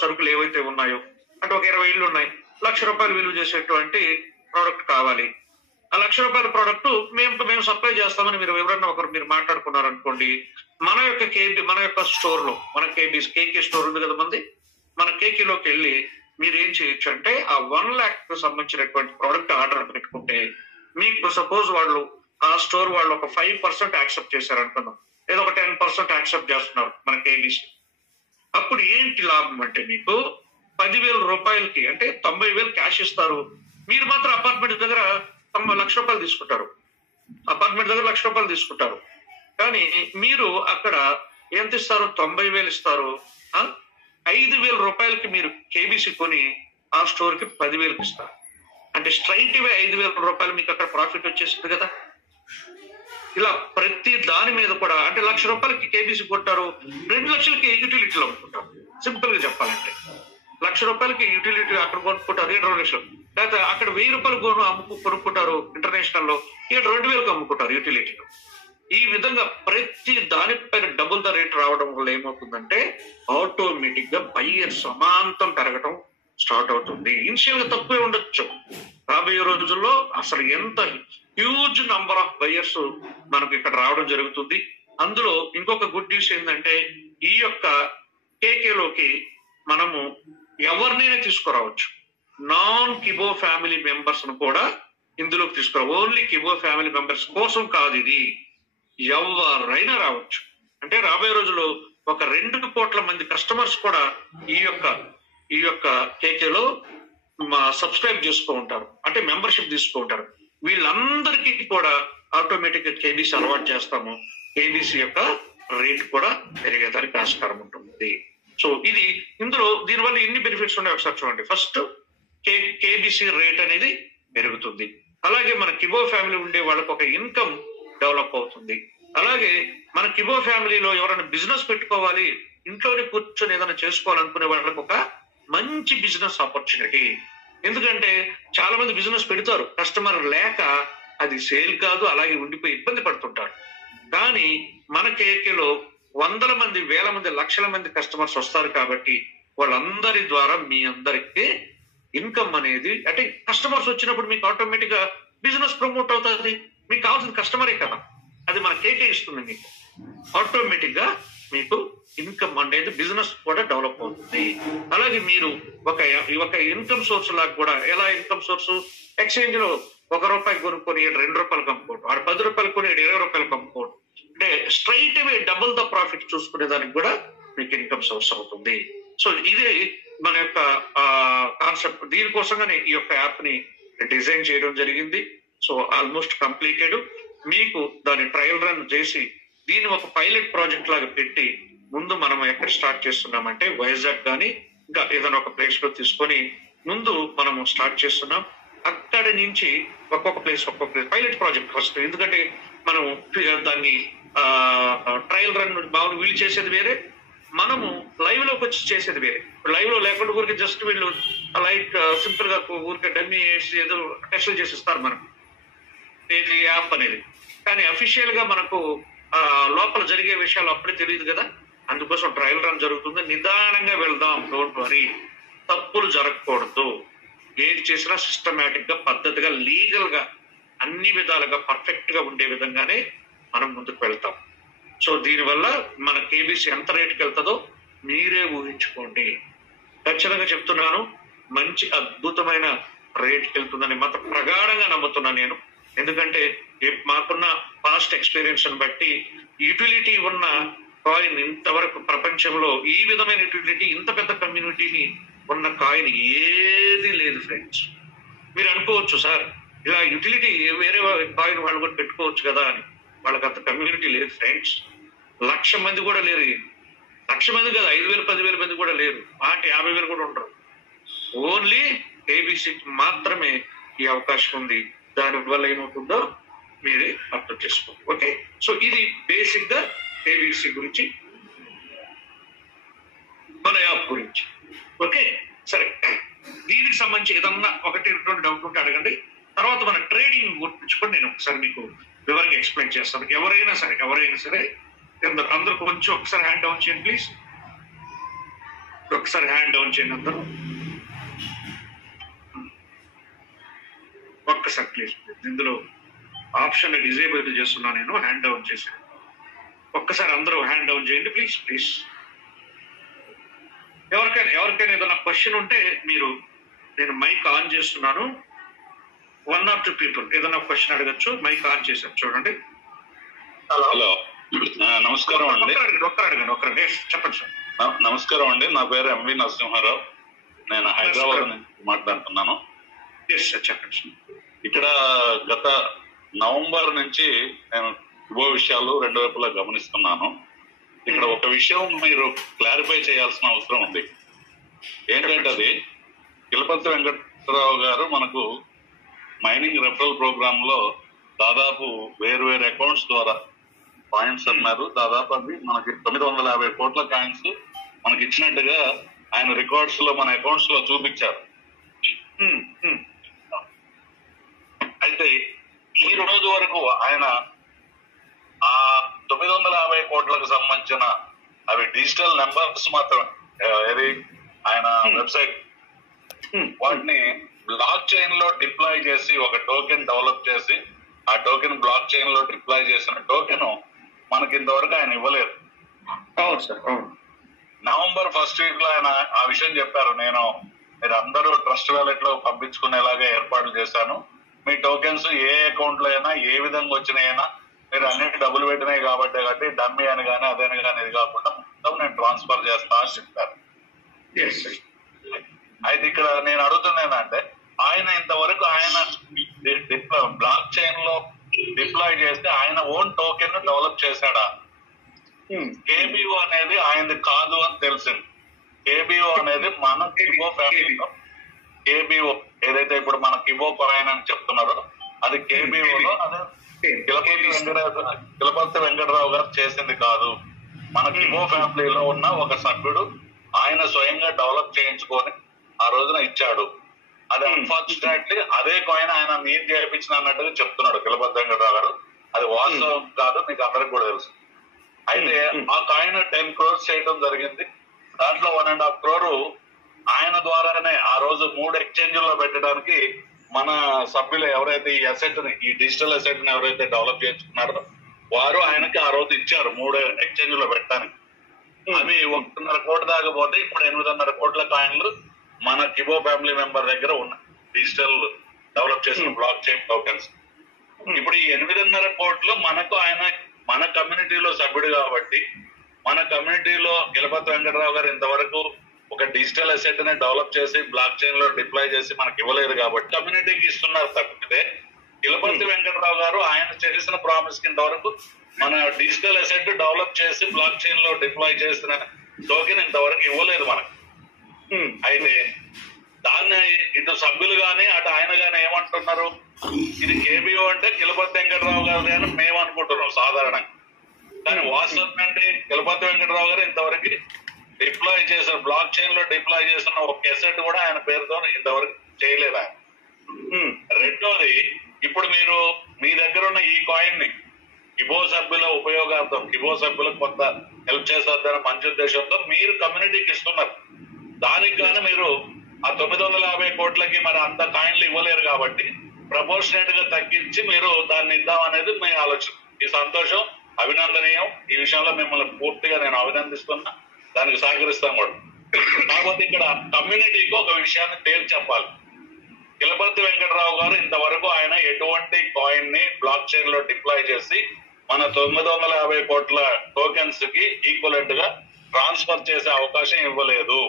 సరుకులు ఏవైతే ఉన్నాయో అంటే ఒక 20 ఇళ్ళు ఉన్నాయి, 1,00,000 రూపాయలు విలువ చేసేటువంటి ప్రోడక్ట్ కావాలి. ఆ 1,00,000 రూపాయల ప్రోడక్ట్ మేము సప్లై చేస్తామని మీరు ఎవరన్నా మీరు మాట్లాడుకున్నారనుకోండి, మన యొక్క స్టోర్ లో మన కేకే స్టోర్ ఉంది కదా మంది, మన కేకేలోకి వెళ్ళి మీరు ఏం చేయొచ్చు అంటే ఆ 1 lakh సంబంధించినటువంటి ప్రోడక్ట్ ఆర్డర్ పెట్టుకుంటే మీకు సపోజ్ వాళ్ళు ఆ స్టోర్ వాళ్ళు ఒక 5% యాక్సెప్ట్ చేశారు అనుకుందాం, ఏదో ఒక 10% యాక్సెప్ట్ చేస్తున్నారు మన కేబీసీ. అప్పుడు ఏంటి లాభం అంటే మీకు 10,000 రూపాయలకి అంటే 90,000 క్యాష్ ఇస్తారు. మీరు మాత్రం అపార్ట్మెంట్ దగ్గర 1,00,000 రూపాయలు తీసుకుంటారు. అపార్ట్మెంట్ దగ్గర 1,00,000 రూపాయలు తీసుకుంటారు. కానీ మీరు అక్కడ ఎంత ఇస్తారు, 90,000 ఇస్తారు. 5,000 రూపాయలకి మీరు కేబీసీ కొని ఆ స్టోర్ కి 10,000కి ఇస్తారు. అంటే స్ట్రైట్ అవే 5,000 రూపాయలు మీకు అక్కడ ప్రాఫిట్ వచ్చేసింది కదా. ఇలా ప్రతి దాని మీద కూడా అంటే 1,00,000 రూపాయలకి కేబీసీ కొట్టారు, 2 లక్షలకి యూటిలిటీలు అమ్ముకుంటారు. సింపుల్ గా చెప్పాలంటే 1,00,000 రూపాయలకి యూటిలిటీ అక్కడ కొనుక్కుంటారు, 2 లక్షలు. లేకపోతే అక్కడ 1,000 రూపాయలు కొనుక్కుంటారు ఇంటర్నేషనల్ లో, ఇక్కడ 2,000కి అమ్ముకుంటారు యూటిలిటీలు. ఈ విధంగా ప్రతి దానిపైన డబుల్ ద రేట్ రావడం వల్ల ఏమవుతుందంటే ఆటోమేటిక్ గా బయ్యర్ సమాంతం పెరగడం స్టార్ట్ అవుతుంది. ఇనిషియల్ గా తక్కువే ఉండొచ్చు, రాబోయే రోజుల్లో అసలు ఎంత హ్యూజ్ నంబర్ ఆఫ్ బయ్యర్స్ మనకు ఇక్కడ రావడం జరుగుతుంది. అందులో ఇంకొక గుడ్ న్యూస్ ఏంటంటే ఈ యొక్క కేకేలోకి మనము ఎవరినైనా తీసుకురావచ్చు. నాన్ కిబో ఫ్యామిలీ మెంబర్స్ ను కూడా ఇందులోకి తీసుకురావు. ఓన్లీ కిబో ఫ్యామిలీ మెంబర్స్ కోసం కాదు, ఇది ఎవరైనా రావచ్చు. అంటే రాబోయే రోజుల్లో ఒక 2 కోట్ల మంది కస్టమర్స్ కూడా ఈ యొక్క కేకేలో సబ్స్క్రైబ్ చేసుకో ఉంటారు, అంటే మెంబర్షిప్ తీసుకుంటారు. వీళ్ళందరికీ కూడా ఆటోమేటిక్ గా కేబీసీ అలవాటు చేస్తాము. కేబీసీ యొక్క రేట్ కూడా పెరిగేదానికి ఆస్కారం ఉంటుంది. సో ఇది ఇందులో దీనివల్ల ఎన్ని బెనిఫిట్స్ ఉన్నాయి ఒకసారి చూడండి. ఫస్ట్ కేబీసీ రేట్ అనేది పెరుగుతుంది. అలాగే మన కిబో ఫ్యామిలీ ఉండే వాళ్ళకి ఒక ఇన్కమ్ డెవలప్ అవుతుంది. అలాగే మన కిబో ఫ్యామిలీలో ఎవరైనా బిజినెస్ పెట్టుకోవాలి, ఇంట్లోనే కూర్చొని ఏదైనా చేసుకోవాలనుకునే వాళ్ళకి ఒక మంచి బిజినెస్ ఆపర్చునిటీ. ఎందుకంటే చాలా మంది బిజినెస్ పెడతారు, కస్టమర్ లేక అది సేల్ కాదు, అలాగే ఉండిపోయి ఇబ్బంది పడుతుంటారు. కానీ మన కేకేలో 100 మంది, 1000 మంది, లక్షల మంది కస్టమర్స్ వస్తారు కాబట్టి వాళ్ళందరి ద్వారా మీ అందరికీ ఇన్కమ్ అనేది అంటే కస్టమర్స్ వచ్చినప్పుడు మీకు ఆటోమేటిక్ గా బిజినెస్ ప్రమోట్ అవుతుంది. మీకు కావాల్సిన కస్టమరే కదా, అది మన కేకే ఇస్తుంది. మీకు ఆటోమేటిక్ గా మీకు ఇన్కమ్ అనేది బిజినెస్ కూడా డెవలప్ అవుతుంది. అలాగే మీరు ఒక ఇన్కమ్ సోర్స్ లాగా కూడా, ఎలా ఇన్కమ్ సోర్స్ ఎక్స్చేంజ్ లో 1 రూపాయి కొనుక్కొని 2 రూపాయలు అమ్ముకోవడం, 10 రూపాయలు కొని 20 రూపాయలు అమ్ముకోవడం, అంటే straight away double the profit చూసుకునే దానికి కూడా మీకు ఇన్కమ్ సోర్స్ అవుతుంది. సో ఇదే మన యొక్క కాన్సెప్ట్. దీనికోసంగానే ఈ యొక్క యాప్ ని డిజైన్ చేయడం జరిగింది. So almost completed. మీకు దాని ట్రయల్ రన్ చేసి దీన్ని ఒక పైలట్ ప్రాజెక్ట్ లాగా పెట్టి ముందు మనం ఎక్కడ స్టార్ట్ చేస్తున్నామంటే వైజాగ్ కానీ ఇంకా ఏదైనా ఒక ప్లేస్ లో తీసుకొని ముందు మనము స్టార్ట్ చేస్తున్నాం. అక్కడి నుంచి ఒక్కొక్క ప్లేస్ పైలట్ ప్రాజెక్ట్ ఫస్ట్. ఎందుకంటే మనం దాన్ని ట్రయల్ రన్ బాగా వీలు చేసేది వేరే, మనము లైవ్ లోకి వచ్చి చేసేది వేరే. లైవ్ లో లేకుండా ఊరికి జస్ట్ వీళ్ళు లైక్ సింపుల్ గా ఊరికే డమ్మీ వేసి ఏదో టెస్టులు చేసిస్తారు మనకు ఏది యాప్ అనేది. కానీ అఫీషియల్ గా మనకు లోపల జరిగే విషయాలు అప్పుడే తెలియదు కదా, అందుకోసం ట్రయల్ రన్ జరుగుతుంది. నిదానంగా వెళ్దాం, డోంట్ వరీ. తప్పులు జరగకూడదు. ఏది చేసినా సిస్టమేటిక్ గా, పద్ధతిగా, లీగల్ గా, అన్ని విధాలుగా పర్ఫెక్ట్ గా ఉండే విధంగానే మనం ముందుకు వెళ్తాం. సో దీనివల్ల మన కేబీసీ ఎంత రేటుకి వెళ్తుందో మీరే ఊహించుకోండి. ఖచ్చితంగా చెప్తున్నాను, మంచి అద్భుతమైన రేట్కి వెళ్తుందని మత ప్రగాఢంగా నమ్ముతున్నా నేను. ఎందుకంటే మాకున్న పాస్ట్ ఎక్స్పీరియన్స్ బట్టి యూటిలిటీ ఉన్న కాయిన్ ఇంతవరకు ప్రపంచంలో ఈ విధమైన యూటిలిటీ, ఇంత పెద్ద కమ్యూనిటీని ఉన్న కాయిన్ ఏది లేదు ఫ్రెండ్స్. మీరు అనుకోవచ్చు సార్ ఇలా యూటిలిటీ వేరే కాయిన్ వాళ్ళు కూడా పెట్టుకోవచ్చు కదా అని. వాళ్ళకి అంత కమ్యూనిటీ లేదు ఫ్రెండ్స్. 1,00,000 మంది కూడా లేరు. 1,00,000 మంది కదా, 5,000 10,000 మంది కూడా లేరు. 50,000 కూడా ఉండరు. ఓన్లీ ఏబీసీకి మాత్రమే ఈ అవకాశం ఉంది. దానివల్ల ఏమవుతుందో మీరే అర్థం చేసుకోండి. ఓకే, సో ఇది బేసిక్ గా ఏబీసీ గురించి, మన యాప్ గురించి. ఓకే, సరే. దీనికి సంబంధించి ఏదన్నా 1-2 డౌట్ ఉంటే అడగండి. తర్వాత మన ట్రేడింగ్ గురించి కూడా నేను ఒకసారి మీకు వివరంగా ఎక్స్ప్లెయిన్ చేస్తాను. ఎవరైనా సరే అందరూ కొంచెం ఒకసారి హ్యాండ్ డౌన్ చేయండి ప్లీజ్. ఒకసారి హ్యాండ్ డౌన్ చేయండి అందరూ ఒక్కసారి ప్లీజ్. ఇందులో ఆప్షన్ డిజేబుల్ చేస్తున్నా నేను, హ్యాండ్ డౌన్ చేసి. ఒక్కసారి అందరూ హ్యాండ్ డౌన్ చేయండి ప్లీజ్. ఎవరికైనా ఏదైనా క్వశ్చన్ ఉంటే మీరు, నేను మైక్ ఆన్ చేస్తున్నాను. 1 or 2 people ఏదైనా క్వశ్చన్ అడగచ్చు. మైక్ ఆన్ చేశారు చూడండి. హలో, నమస్కారం అండి. ఒక్కరండి చెప్పండి సార్. నమస్కారం అండి, నా పేరు ఎంవి నరసింహారావు. నేను హైదరాబాద్ నుంచి మాట్లాడుతున్నాను. చెప్పండి సార్. ఇక్కడ గత నవంబర్ నుంచి నేను శుభ విషయాలు రెండు వైపులా గమనిస్తున్నాను. ఇక్కడ ఒక విషయం మీరు క్లారిఫై చేయాల్సిన అవసరం ఉంది. ఏంటంటే అది కిలపతి వెంకటరావు గారు మనకు మైనింగ్ రెఫరల్ ప్రోగ్రామ్ లో దాదాపు వేరు అకౌంట్స్ ద్వారా కాయిన్స్ అన్నారు. దాదాపు అది మనకి 950 కోట్ల కాయిన్స్ మనకి ఇచ్చినట్టుగా ఆయన రికార్డ్స్ లో, మన అకౌంట్స్ లో చూపించారు. అయితే ఈ రోజు వరకు ఆయన ఆ 950 కోట్లకు సంబంధించిన అవి డిజిటల్ నెంబర్స్ మాత్రం ఏది ఆయన వెబ్సైట్ వాటిని బ్లాక్ చైన్ లో డిప్లాయ్ చేసి ఒక టోకెన్ డెవలప్ చేసి ఆ టోకెన్ బ్లాక్ చైన్ లో డిప్లాయ్ చేసిన టోకెన్ మనకి ఇంతవరకు ఆయన ఇవ్వలేదు. అవును సార్, అవును. నవంబర్ 1st వీక్ లో ఆయన ఆ విషయం చెప్పారు. మీరు అందరూ ట్రస్ట్ వ్యాలెట్ లో పంపించుకునేలాగా ఏర్పాట్లు చేశాను. మీ టోకెన్స్ ఏ అకౌంట్ లో అయినా ఏ విధంగా వచ్చినాయినా మీరు అన్నిటి డబ్బులు పెట్టినాయి కాబట్టి డమ్మీ అని కానీ అదేని కానీ ఇది కాకుండా మొత్తం నేను ట్రాన్స్ఫర్ చేస్తా అని చెప్పారు. అయితే ఇక్కడ నేను అడుగుతున్నానంటే ఆయన ఇంతవరకు ఆయన బ్లాక్ చైన్ లో డిప్లాయ్ చేస్తే ఆయన ఓన్ టోకెన్ డెవలప్ చేశాడా? కేబిఓ అనేది ఆయనది కాదు అని తెలిసింది. కేబిఓ అనేది మన కిబో ఫ్యామిలీలో కేబిఓ ఏదైతే ఇప్పుడు మన కిబో కాయిన్ అని చెప్తున్నారో అది కేబిఓలో అదే కిలపతి వెంకటరావు గారు చేసింది కాదు. మన కిబో ఫ్యామిలీలో ఉన్న ఒక సభ్యుడు ఆయన స్వయంగా డెవలప్ చేయించుకొని ఆ రోజున ఇచ్చాడు. అది అన్ఫార్చునేట్లీ అదే కాయిన్ ఆయన మీరు చేయించిన అన్నట్టుగా చెప్తున్నాడు కిలపతి వెంకటరావు గారు. అది వాస్తవం కాదు, మీకు అందరికి కూడా తెలుసు. అయితే ఆ కాయిన్ 10 crores చేయడం జరిగింది. దాంట్లో 1.5 crore ఆయన ద్వారానే ఆ రోజు 3 ఎక్స్చేంజ్లో పెట్టడానికి మన సభ్యులు ఎవరైతే ఈ అసెట్ ని, ఈ డిజిటల్ అసెట్ ని ఎవరైతే డెవలప్ చేసుకున్నారో వారు ఆయనకి ఆ రోజు ఇచ్చారు 3 ఎక్స్చేంజ్ లో పెట్టడానికి. అవి 1.5 కోట్ల దాకా పోతే ఇప్పుడు 8.5 కోట్ల కాయిన్లు మన కిబో ఫ్యామిలీ మెంబర్ దగ్గర ఉన్నాయి, డిజిటల్ డెవలప్ చేసిన బ్లాక్ చైన్ టోకెన్స్. ఇప్పుడు ఈ 8.5 కోట్లు మనకు ఆయన మన కమ్యూనిటీలో సభ్యుడు కాబట్టి, మన కమ్యూనిటీలో కిలపతి వెంకటరావు గారు ఇంతవరకు ఒక డిజిటల్ అసెట్ ని డెవలప్ చేసి బ్లాక్ చైన్ లో డిప్లాయ్ చేసి మనకి ఇవ్వలేదు కాబట్టి కమ్యూనిటీకి ఇస్తున్నారు తప్పితే కిలపతి వెంకటరావు గారు ఆయన చేసిన ప్రామిస్ కి ఇంతవరకు మన డిజిటల్ అసెట్ డెవలప్ చేసి బ్లాక్ చైన్ లో డిప్లాయ్ చేసిన టోకెన్ ఇంతవరకు ఇవ్వలేదు మనకు. అయితే దాన్ని ఇటు సభ్యులు గాని అటు ఆయన గాని ఏమంటున్నారు, ఇది కేబిఓ అంటే కిలపతి వెంకటరావు గారు అని మేము అనుకుంటున్నాం సాధారణంగా. కానీ వాస్తవం అంటే తిరుపతి వెంకటరావు గారు ఇంతవరకు డిప్లాయ్ చేసిన బ్లాక్ చైన్ లో డిప్లాయ్ చేసిన ఒక ఎసెట్ కూడా ఆయన పేరుతో ఇంతవరకు చేయలేదు ఆయన. రెండోది, ఇప్పుడు మీరు మీ దగ్గర ఉన్న ఈ కాయిన్ ని కిబో సభ్యుల ఉపయోగార్థం, కిబో సభ్యులకు కొంత హెల్ప్ చేసేద్దని మంచి ఉద్దేశంతో మీరు కమ్యూనిటీకి ఇస్తున్నారు. దానికి గాను మీరు ఆ 950 కోట్లకి మరి అంత కాయిన్లు ఇవ్వలేరు కాబట్టి ప్రపోర్షనేట్ గా తగ్గించి మీరు దాన్ని ఇద్దామనేది మీ ఆలోచన. ఈ సంతోషం అభినందనీయం. ఈ విషయంలో మిమ్మల్ని పూర్తిగా నేను అభినందిస్తున్నా, దానికి సహకరిస్తాం కూడా. కాకపోతే ఇక్కడ కమ్యూనిటీకి ఒక విషయాన్ని తేల్చి చెప్పాలి. కిలపర్తి వెంకటరావు గారు ఇంతవరకు ఆయన ఎటువంటి కాయిన్ ని బ్లాక్ చైన్ లో డిప్లాయ్ చేసి మన 950 కోట్ల టోకెన్స్ కి ఈక్వలెంట్ గా ట్రాన్స్ఫర్ చేసే అవకాశం ఇవ్వలేదు.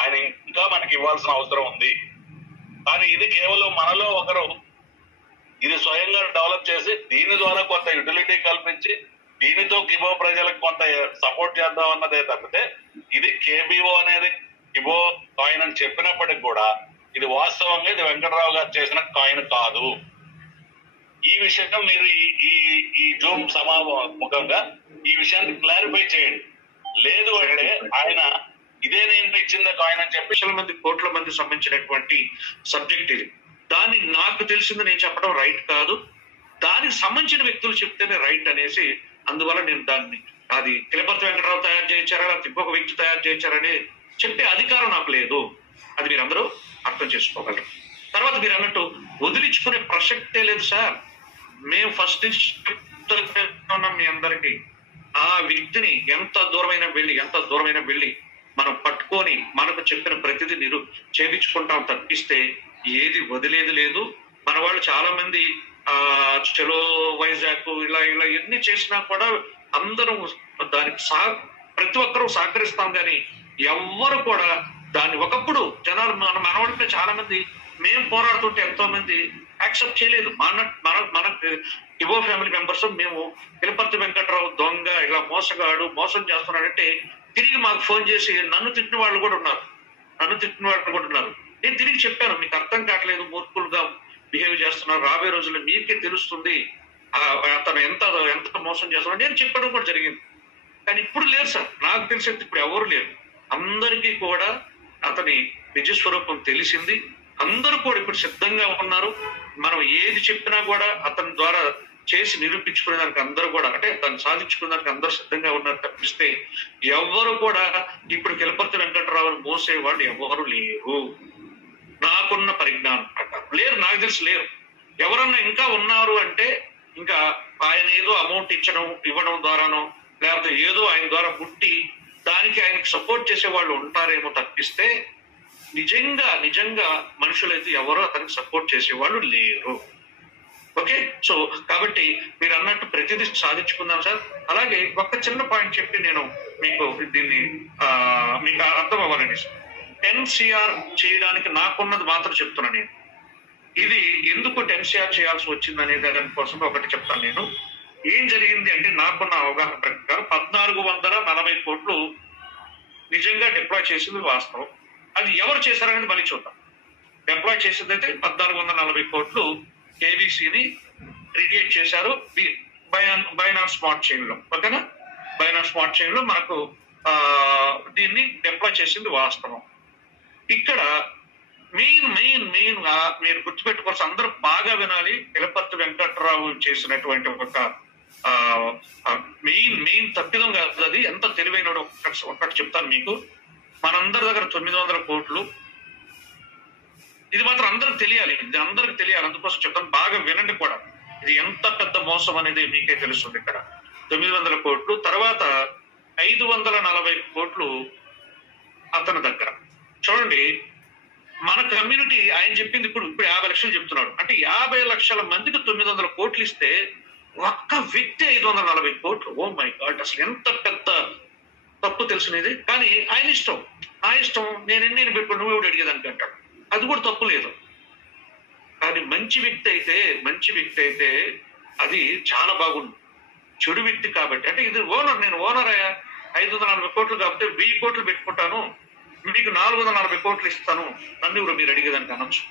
ఆయన ఇంకా మనకి ఇవ్వాల్సిన అవసరం ఉంది. కానీ ఇది కేవలం మనలో ఒకరు ఇది స్వయంగా డెవలప్ చేసి దీని ద్వారా కొంత యూటిలిటీ కల్పించి దీనితో కిబో ప్రజలకు కొంత సపోర్ట్ చేద్దాం అన్నదే తప్పితే ఇది కేబిఓ అనేది కిబో కాయిన్ అని చెప్పినప్పటికి కూడా ఇది వాస్తవంగా ఇది వెంకటరావు గారు చేసిన కాయిన్ కాదు. ఈ విషయం మీరు ఈ జూమ్ సమాముఖంగా ఈ విషయాన్ని క్లారిఫై చేయండి. లేదు అంటే ఆయన ఇదే నేను ఇచ్చిందే కాయిన్ అని చెప్పి లక్షల మంది కోట్ల మంది సంబంధించినటువంటి సబ్జెక్ట్ ఇది. దాన్ని నాకు తెలిసింది నేను చెప్పడం రైట్ కాదు, దానికి సంబంధించిన వ్యక్తులు చెప్తేనే రైట్ అనేసి, అందువల్ల నేను దాన్ని అది కిలపర్తి వెంకటరావు తయారు చేయించారా లేకపోతే ఇంకొక వ్యక్తి తయారు చేయించారని చెప్పే అధికారం నాకు లేదు. అది మీరు అందరూ అర్థం చేసుకోగలరు. తర్వాత మీరు అన్నట్టు వదిలించుకునే ప్రసక్తే లేదు సార్. మేము ఫస్ట్ చెప్తున్నాం మీ అందరికీ, ఆ వ్యక్తిని ఎంత దూరమైన వెళ్ళి మనం పట్టుకొని మనకు చెప్పిన ప్రతిదీ మీరు చేయించుకుంటాం తప్పిస్తే ఏది వదిలేది లేదు. మన వాళ్ళు చాలా మంది చలో వైజాగ్ ఇలా ఎన్ని చేసినా కూడా అందరం దానికి ప్రతి ఒక్కరూ సహకరిస్తాం, కానీ ఎవ్వరు కూడా దాన్ని ఒకప్పుడు జనాలు మనవాళ్ళంటే చాలా మంది మేము పోరాడుతుంటే ఎంతో మంది యాక్సెప్ట్ చేయలేదు. మన కిబో ఫ్యామిలీ మెంబర్స్ మేము కిలపర్తి వెంకటరావు దొంగ, ఇలా మోసగాడు, మోసం చేస్తున్నాడంటే తిరిగి మాకు ఫోన్ చేసి నన్ను తిట్టిన వాళ్ళు కూడా ఉన్నారు. నేను తిరిగి చెప్పాను, మీకు అర్థం కావట్లేదు, మూర్ఖులుగా బిహేవ్ చేస్తున్నారు, రాబోయే రోజుల్లో మీకే తెలుస్తుంది అతను ఎంత మోసం చేస్తున్నాడు నేను చెప్పడం కూడా జరిగింది. కానీ ఇప్పుడు లేరు సార్, నాకు తెలిసేది ఇప్పుడు ఎవరు లేరు. అందరికీ కూడా అతని నిజస్వరూపం తెలిసింది. అందరూ కూడా ఇప్పుడు సిద్ధంగా ఉన్నారు. మనం ఏది చెప్పినా కూడా అతని ద్వారా చేసి నిరూపించుకునే దానికి అందరూ కూడా, అంటే దాన్ని సాధించుకునే దానికి అందరూ సిద్ధంగా ఉన్నారు తప్పిస్తే ఎవ్వరు కూడా ఇప్పుడు కిలపర్తి వెంకటరావుని మోసేవాళ్ళు ఎవరు లేరు. నాకున్న పరిజ్ఞానం ప్రకారం లేరు, నాకు తెలిసి లేరు. ఎవరన్నా ఇంకా ఉన్నారు అంటే ఇంకా ఆయన ఏదో అమౌంట్ ఇవ్వడం ద్వారానో లేకపోతే ఏదో ఆయన ద్వారా పుట్టి దానికి ఆయనకు సపోర్ట్ చేసే వాళ్ళు ఉంటారేమో తప్పిస్తే నిజంగా మనుషులైతే ఎవరో అతనికి సపోర్ట్ చేసేవాళ్ళు లేరు. ఓకే, సో కాబట్టి మీరు అన్నట్టు ప్రతిదీ సాధించుకుందాం సార్. అలాగే ఒక చిన్న పాయింట్ చెప్పి నేను మీకు దీన్ని మీకు అర్థం అవ్వాలని, ఎన్సీఆర్ చేయడానికి నాకున్నది మాత్రం చెప్తున్నాను నేను. ఇది ఎందుకు ఎన్సీఆర్ చేయాల్సి వచ్చింది అనేది దానికోసం ఒకటి చెప్తాను నేను. ఏం జరిగింది అంటే నాకున్న అవగాహన ప్రకారం 1440 కోట్లు నిజంగా డిప్లాయ్ చేసింది వాస్తవం. అది ఎవరు చేశారనేది మళ్ళీ చూద్దాం. డిప్లాయ్ చేసింది అయితే 1440 కోట్లు కేబీసీని క్రియేట్ చేశారు బైనాన్స్ స్మార్ట్ చైన్ లో. ఓకేనా, బైనాన్స్ స్మార్ట్ చైన్ లో మనకు దీన్ని డిప్లాయ్ చేసింది వాస్తవం. ఇక్కడ మెయిన్ మీరు గుర్తుపెట్టుకోవాల్సి, అందరూ బాగా వినాలి. కిలపర్తి వెంకటరావు చేసినటువంటి ఒక మెయిన్ తప్పిదం కాదు అది, ఎంత తెలివైన ఒక్కటి చెప్తాను మీకు. మనందరి దగ్గర 900 కోట్లు, ఇది మాత్రం అందరికి తెలియాలి, అందుకోసం చెప్తాను, బాగా వినండి కూడా. ఇది ఎంత పెద్ద మోసం అనేది మీకే తెలుస్తుంది. ఇక్కడ 900 కోట్లు, తర్వాత 540 కోట్లు అతని దగ్గర. చూడండి, మన కమ్యూనిటీ ఆయన చెప్పింది ఇప్పుడు 50 లక్షలు చెప్తున్నాడు అంటే 50 లక్షల మందికి 900 కోట్లు ఇస్తే ఒక్క వ్యక్తి 540 కోట్లు. ఓ మై గాడ్, అసలు ఎంత పెద్ద తప్పు తెలుసునేది. కానీ ఆయన ఇష్టం, నా ఇష్టం, నేను ఎన్ని పెట్టుకుని నువ్వు ఎవడు అడిగేదానికి అంటాడు. అది కూడా తప్పు లేదు. కానీ మంచి వ్యక్తి అయితే అది చాలా బాగుంది. చెడు వ్యక్తి కాబట్టి, అంటే ఇది నేను ఓనర్ అయ్యా 540 కోట్లు కాబట్టి 1000 కోట్లు పెట్టుకుంటాను, మీకు 440 కోట్లు ఇస్తాను, నన్ను ఇప్పుడు మీరు అడిగేదానికి అనొచ్చు.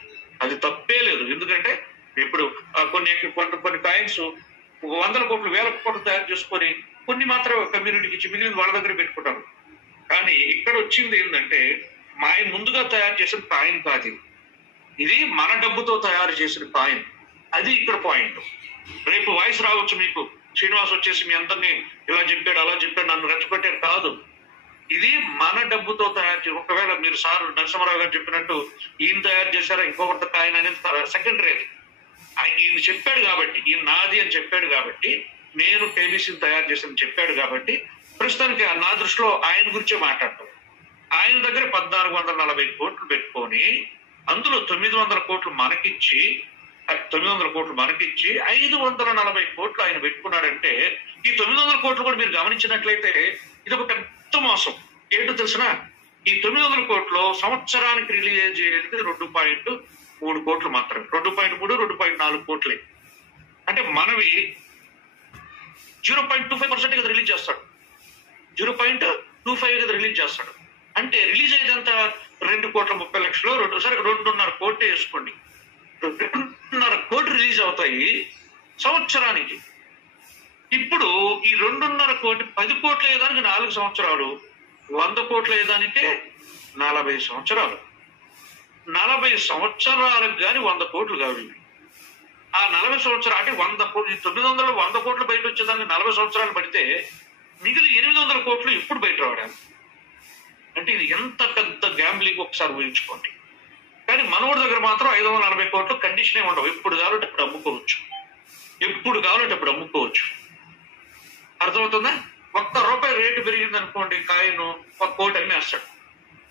అది తప్పే లేదు. ఎందుకంటే ఇప్పుడు కొన్ని కాయిన్స్ 100 కోట్లు 1000 కోట్లు తయారు చేసుకొని కొన్ని మాత్రం కమ్యూనిటీకి ఇచ్చి మిగిలిన వాళ్ళ దగ్గర పెట్టుకుంటారు. కానీ ఇక్కడ వచ్చింది ఏంటంటే ఆయన ముందుగా తయారు చేసిన కాయిన్ కాదు ఇది. ఇది మన డబ్బుతో తయారు చేసిన కాయిన్. అది ఇక్కడ పాయింట్. రేపు వాయిస్ రావచ్చు మీకు, శ్రీనివాస్ వచ్చేసి మీ అందరినీ ఇలా చెప్పాడు అలా చెప్పాడు నన్ను రెచ్చగొట్టాడు. కాదు, ఇది మన డబ్బుతో తయారు చేసి, ఒకవేళ మీరు సార్ నరసింహారావు గారు చెప్పినట్టు ఈయన తయారు చేశారా ఇంకొకటి కాయిన్ అనేది సెకండరీ. అది ఈయన చెప్పాడు కాబట్టి, ఈయన నాది అని చెప్పాడు కాబట్టి, నేను కేబీసీని తయారు చేశాను చెప్పాడు కాబట్టి ప్రస్తుతానికి నా దృష్టిలో ఆయన గురించే మాట్లాడతాం. ఆయన దగ్గర 1440 కోట్లు పెట్టుకొని అందులో 900 కోట్లు మనకిచ్చి 540 కోట్లు ఆయన పెట్టుకున్నాడంటే ఈ 900 కోట్లు కూడా మీరు గమనించినట్లయితే ఇది ఒక పెద్ద మోసం. ఏంటో తెలిసిన, ఈ 900 కోట్లు సంవత్సరానికి రిలీజ్ అయ్యేది 2.3 కోట్లు మాత్రమే. 2.3, 2.4 కోట్లే. అంటే మనవి 0.25% కదా రిలీజ్ చేస్తాడు, 0.25 కదా రిలీజ్ చేస్తాడు. అంటే రిలీజ్ అయ్యేదంతా 2,30,00,000, 2.5 కోట్లు వేసుకోండి. 2.5 కోట్లు రిలీజ్ అవుతాయి సంవత్సరానికి. ఇప్పుడు ఈ 2.5 కోట్లు 10 కోట్లు అయ్యేదానికి 4 సంవత్సరాలు, 100 కోట్లు అయ్యేదానికే 40 సంవత్సరాలు. 40 సంవత్సరాలకు కానీ 100 కోట్లు కావు. ఆ 40 సంవత్సరాలు అంటే 100 కోట్లు, 900 100 కోట్లు బయట వచ్చేదానికి 40 సంవత్సరాలు పడితే మిగిలిన 800 కోట్లు ఎప్పుడు బయట రావడానికి? అంటే ఇది ఎంత పెద్ద గ్యాంబ్లింగ్ ఒకసారి ఊహించుకోండి. కానీ మనోడి దగ్గర మాత్రం 540 కోట్లు కండిషనే ఉండవు. ఎప్పుడు కావాలంటే అప్పుడు అమ్ముకోవచ్చు, ఎప్పుడు కావాలంటే అప్పుడు అమ్ముకోవచ్చు. అర్థమవుతుందా? ₹1 రేటు పెరిగింది అనుకోండి, కాయిన్ 1 కోటి అమ్మేస్తాడు.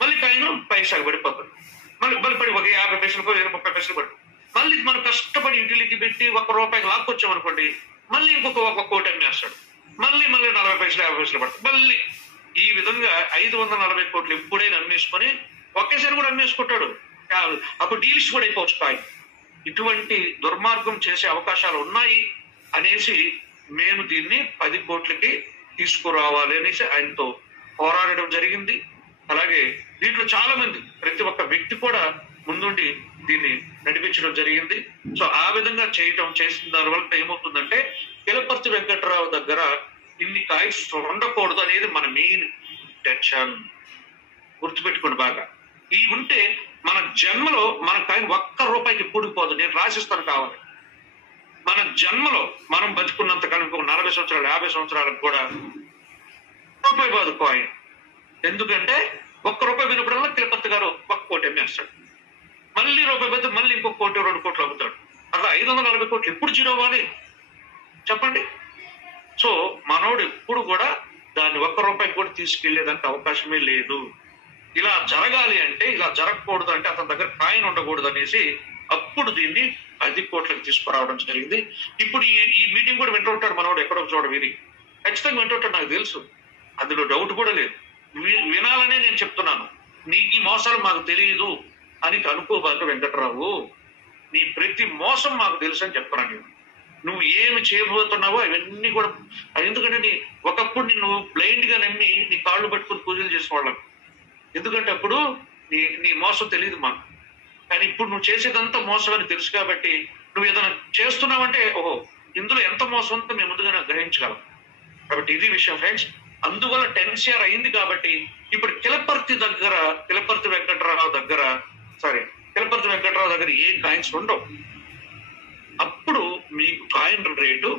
మళ్ళీ కాయిన్ పైసాకు పడిపోతుంది. మళ్ళీ పడి ఒక 50 పైసలు 30 పైసలు పడి మళ్ళీ మనం కష్టపడి యూటిలిటీ పెట్టి ₹1 లాక్కొచ్చామనుకోండి, మళ్ళీ ఇంకొక 1 కోటి అమ్మేస్తాడు. మళ్ళీ 40 పైసలు 50 పైసలు పడుతుంది. మళ్ళీ ఈ విధంగా 540 కోట్లు ఎప్పుడైనా అమ్మేసుకొని ఒకేసారి కూడా అమ్మేసుకుంటాడు. అప్పుడు డీల్స్ కూడా అయిపోవచ్చు కాయిన్. ఇటువంటి దుర్మార్గం చేసే అవకాశాలు ఉన్నాయి అనేసి మేము దీన్ని 10 కోట్లకి తీసుకురావాలి అనేసి ఆయనతో పోరాడడం జరిగింది. అలాగే దీంట్లో చాలా మంది, ప్రతి ఒక్క వ్యక్తి కూడా ముందుండి దీన్ని నడిపించడం జరిగింది. సో ఆ విధంగా చేసిన దానివల్ల ఏమవుతుందంటే కిలపర్తి వెంకట్రావు దగ్గర ఇన్ని కాయిన్స్ ఉండకూడదు అనేది మన మెయిన్ టెన్షన్. గుర్తుపెట్టుకోండి బాగా. ఈ ఉంటే మన జన్మలో మన కాయిన్ ₹1 కూడిపోదు. నేను రాసిస్తాను కావాలి. మన జన్మలో మనం బతుకున్నంత కాలం 40 సంవత్సరాలు 50 సంవత్సరాలకు కూడా ₹1 కాదు కాయిన్. ఎందుకంటే ₹1 వినపడంలో తిరుపతి గారు 1 కోటి అమ్మేస్తాడు. మళ్ళీ ₹1 పెద్ద మళ్ళీ ఇంకొక 1 కోటి 2 కోట్లు అమ్ముతాడు. అలా 540 కోట్లు ఎప్పుడు జీరో అవ్వాలి చెప్పండి? సో మనోడు ఎప్పుడు కూడా దాన్ని ₹1 కూడా తీసుకెళ్లేదానికి అవకాశమే లేదు. ఇలా జరగాలి అంటే, ఇలా జరగకూడదు అంటే అతని దగ్గర కాయిన్ ఉండకూడదు అనేసి అప్పుడు దీన్ని 10 కోట్లకు తీసుకురావడం జరిగింది. ఇప్పుడు ఈ మీటింగ్ కూడా వింటుంటాడు మనోడు, ఎక్కడో చోట విని ఖచ్చితంగా వింటుంటాడు, నాకు తెలుసు, అందులో డౌట్ కూడా లేదు. వినాలనే నేను చెప్తున్నాను. నీకు ఈ మోసాలు మాకు తెలియదు అని అనుకోబాక వెంకట్రావు, నీ ప్రతి మోసం మాకు తెలుసు అని చెప్తున్నాను. నువ్వు ఏమి చేయబోతున్నావో అవన్నీ కూడా, ఎందుకంటే ఒకప్పుడు నిన్ను బ్లైండ్ గా నమ్మి నీ కాళ్ళు పట్టుకుని పూజలు చేసేవాళ్ళం. ఎందుకంటే అప్పుడు నీ మోసం తెలియదు మాకు. కానీ ఇప్పుడు నువ్వు చేసేదంతా మోసం అని తెలుసు కాబట్టి నువ్వు ఏదైనా చేస్తున్నావంటే ఓహో ఇందులో ఎంత మోసం ఉందో మేము ముందుగానే గ్రహించగలం. కాబట్టి ఇది విషయం ఫ్రెండ్స్. అందువల్ల 10 అయింది కాబట్టి ఇప్పుడు కిలపర్తి వెంకట్రావు దగ్గర ఏ కాయిన్స్ ఉండవు. అప్పుడు మీకు కాయిన్ రేటు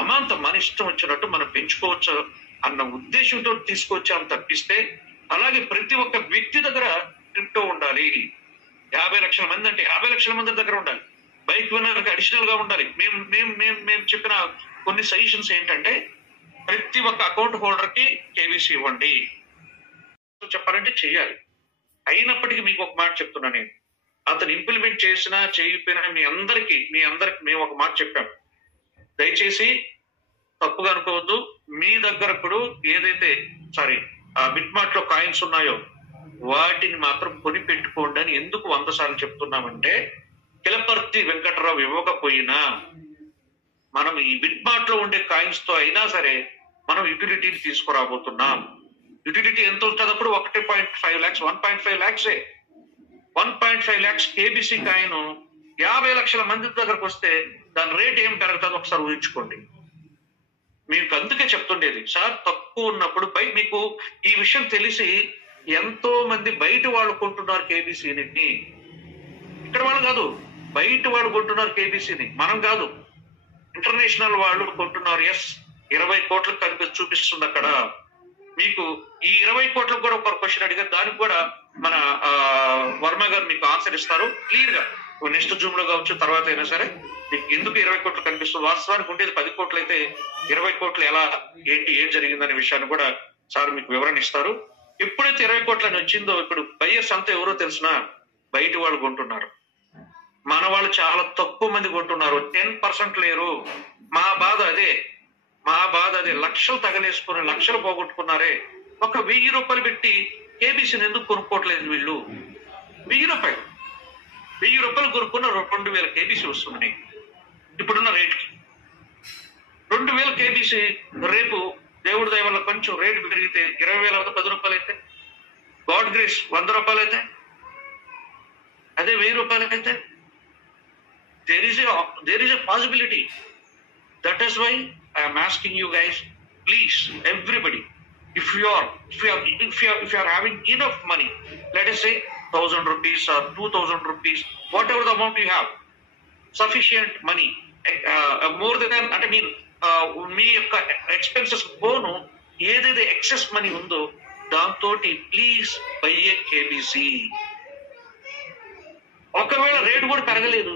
అమాంతం మన ఇష్టం వచ్చినట్టు మనం పెంచుకోవచ్చు అన్న ఉద్దేశంతో తీసుకొచ్చాము తప్పిస్తే, అలాగే ప్రతి ఒక్క వ్యక్తి దగ్గర క్రిప్టో ఉండాలి. 50 లక్షల మంది అంటే 50 లక్షల మంది దగ్గర ఉండాలి. బైక్ వినర్కి అడిషనల్ గా ఉండాలి. మేము చెప్పిన కొన్ని సజెషన్స్ ఏంటంటే, ప్రతి ఒక్క అకౌంట్ హోల్డర్ కి కేవీసీ ఇవ్వండి. చెప్పాలంటే చెయ్యాలి. అయినప్పటికీ మీకు ఒక మాట చెప్తున్నా, నేను అతను ఇంప్లిమెంట్ చేసినా చేయకపోయినా మీ అందరికి మేము ఒక మాట చెప్పాము. దయచేసి తప్పుగా అనుకోవద్దు. మీ దగ్గర ఇప్పుడు ఏదైతే ఆ బిట్మార్ట్ లో కాయిన్స్ ఉన్నాయో వాటిని మాత్రం కొని పెట్టుకోండి అని ఎందుకు 100 సార్లు చెప్తున్నామంటే, కిలపర్తి వెంకట్రావు ఇవ్వకపోయినా మనం ఈ బిట్మార్ట్ లో ఉండే కాయిన్స్ తో అయినా సరే మనం యూటిలిటీని తీసుకురాబోతున్నాం. యూటిలిటీ ఎంత ఉంటుంది అప్పుడు? 1.5 lakhs 1.5 lakhs 1.5 lakhs KBC coin 50 లక్షల మంది దగ్గరకు వస్తే దాని రేట్ ఏం పెరుగుతుందో ఒకసారి ఊహించుకోండి. మీకు అందుకే చెప్తుండేది సార్, తక్కువ ఉన్నప్పుడు మీకు ఈ విషయం తెలిసి ఎంతో మంది బయట వాళ్ళు కొంటున్నారు కేబీసీని. ఇక్కడ వాళ్ళు కాదు, బయట వాళ్ళు కొంటున్నారు కేబీసీని, మనం కాదు. ఇంటర్నేషనల్ వాళ్ళు కొంటున్నారు. 20 కోట్లకు చూపిస్తుంది అక్కడ. మీకు ఈ 20 కోట్లకు కూడా ఒక క్వశ్చన్ అడిగారు, దానికి కూడా మన వర్మ గారు మీకు ఆన్సర్ ఇస్తారు క్లియర్ గా. నెక్స్ట్ జూమ్ లో కావచ్చు, తర్వాత అయినా సరే మీకు ఎందుకు 20 కోట్లు కనిపిస్తుంది. వాస్తవానికి ఉండేది 10 కోట్లు అయితే 20 కోట్లు ఎలా ఏం జరిగిందనే విషయాన్ని కూడా సార్ మీకు వివరణ ఇస్తారు. ఎప్పుడైతే 20 కోట్లని వచ్చిందో, ఇప్పుడు బయ్యర్స్ అంతా ఎవరో తెలిసినా బయట వాళ్ళు కొంటున్నారు. మన వాళ్ళు చాలా తక్కువ మంది కొంటున్నారు, 10% లేరు. మా బాధ అదే. లక్షలు తగలేసుకుని లక్షలు పోగొట్టుకున్నారే. ఒక 1000 రూపాయలు పెట్టి కేబీసీని ఎందుకు కొనుక్కోవట్లేదు వీళ్ళు? 1000 రూపాయలు కొనుక్కున్న 2000 కేబీసీ వస్తుంది ఇప్పుడున్న రేట్కి. 2000 కేబీసీ రేపు దేవుడి దయ వల్ల కొంచెం రేటు పెరిగితే 20,000 అవుతుంది. 10 రూపాయలు అయితే, గాడ్ గ్రేస్ 100 రూపాయలు అయితే, అదే 1000 రూపాయలు అయితే there is a possibility. That is why I am asking you guys, please, everybody, if you are having enough money, let us say 1,000 rupees or 2,000 rupees, whatever the amount you have, sufficient money, more than అంటే మీరు మీ యొక్క expenses పోను ఏదైతే excess money ఉందో దాంతో please by A KBC. ఒకవేళ rate కూడా పెరగలేదు,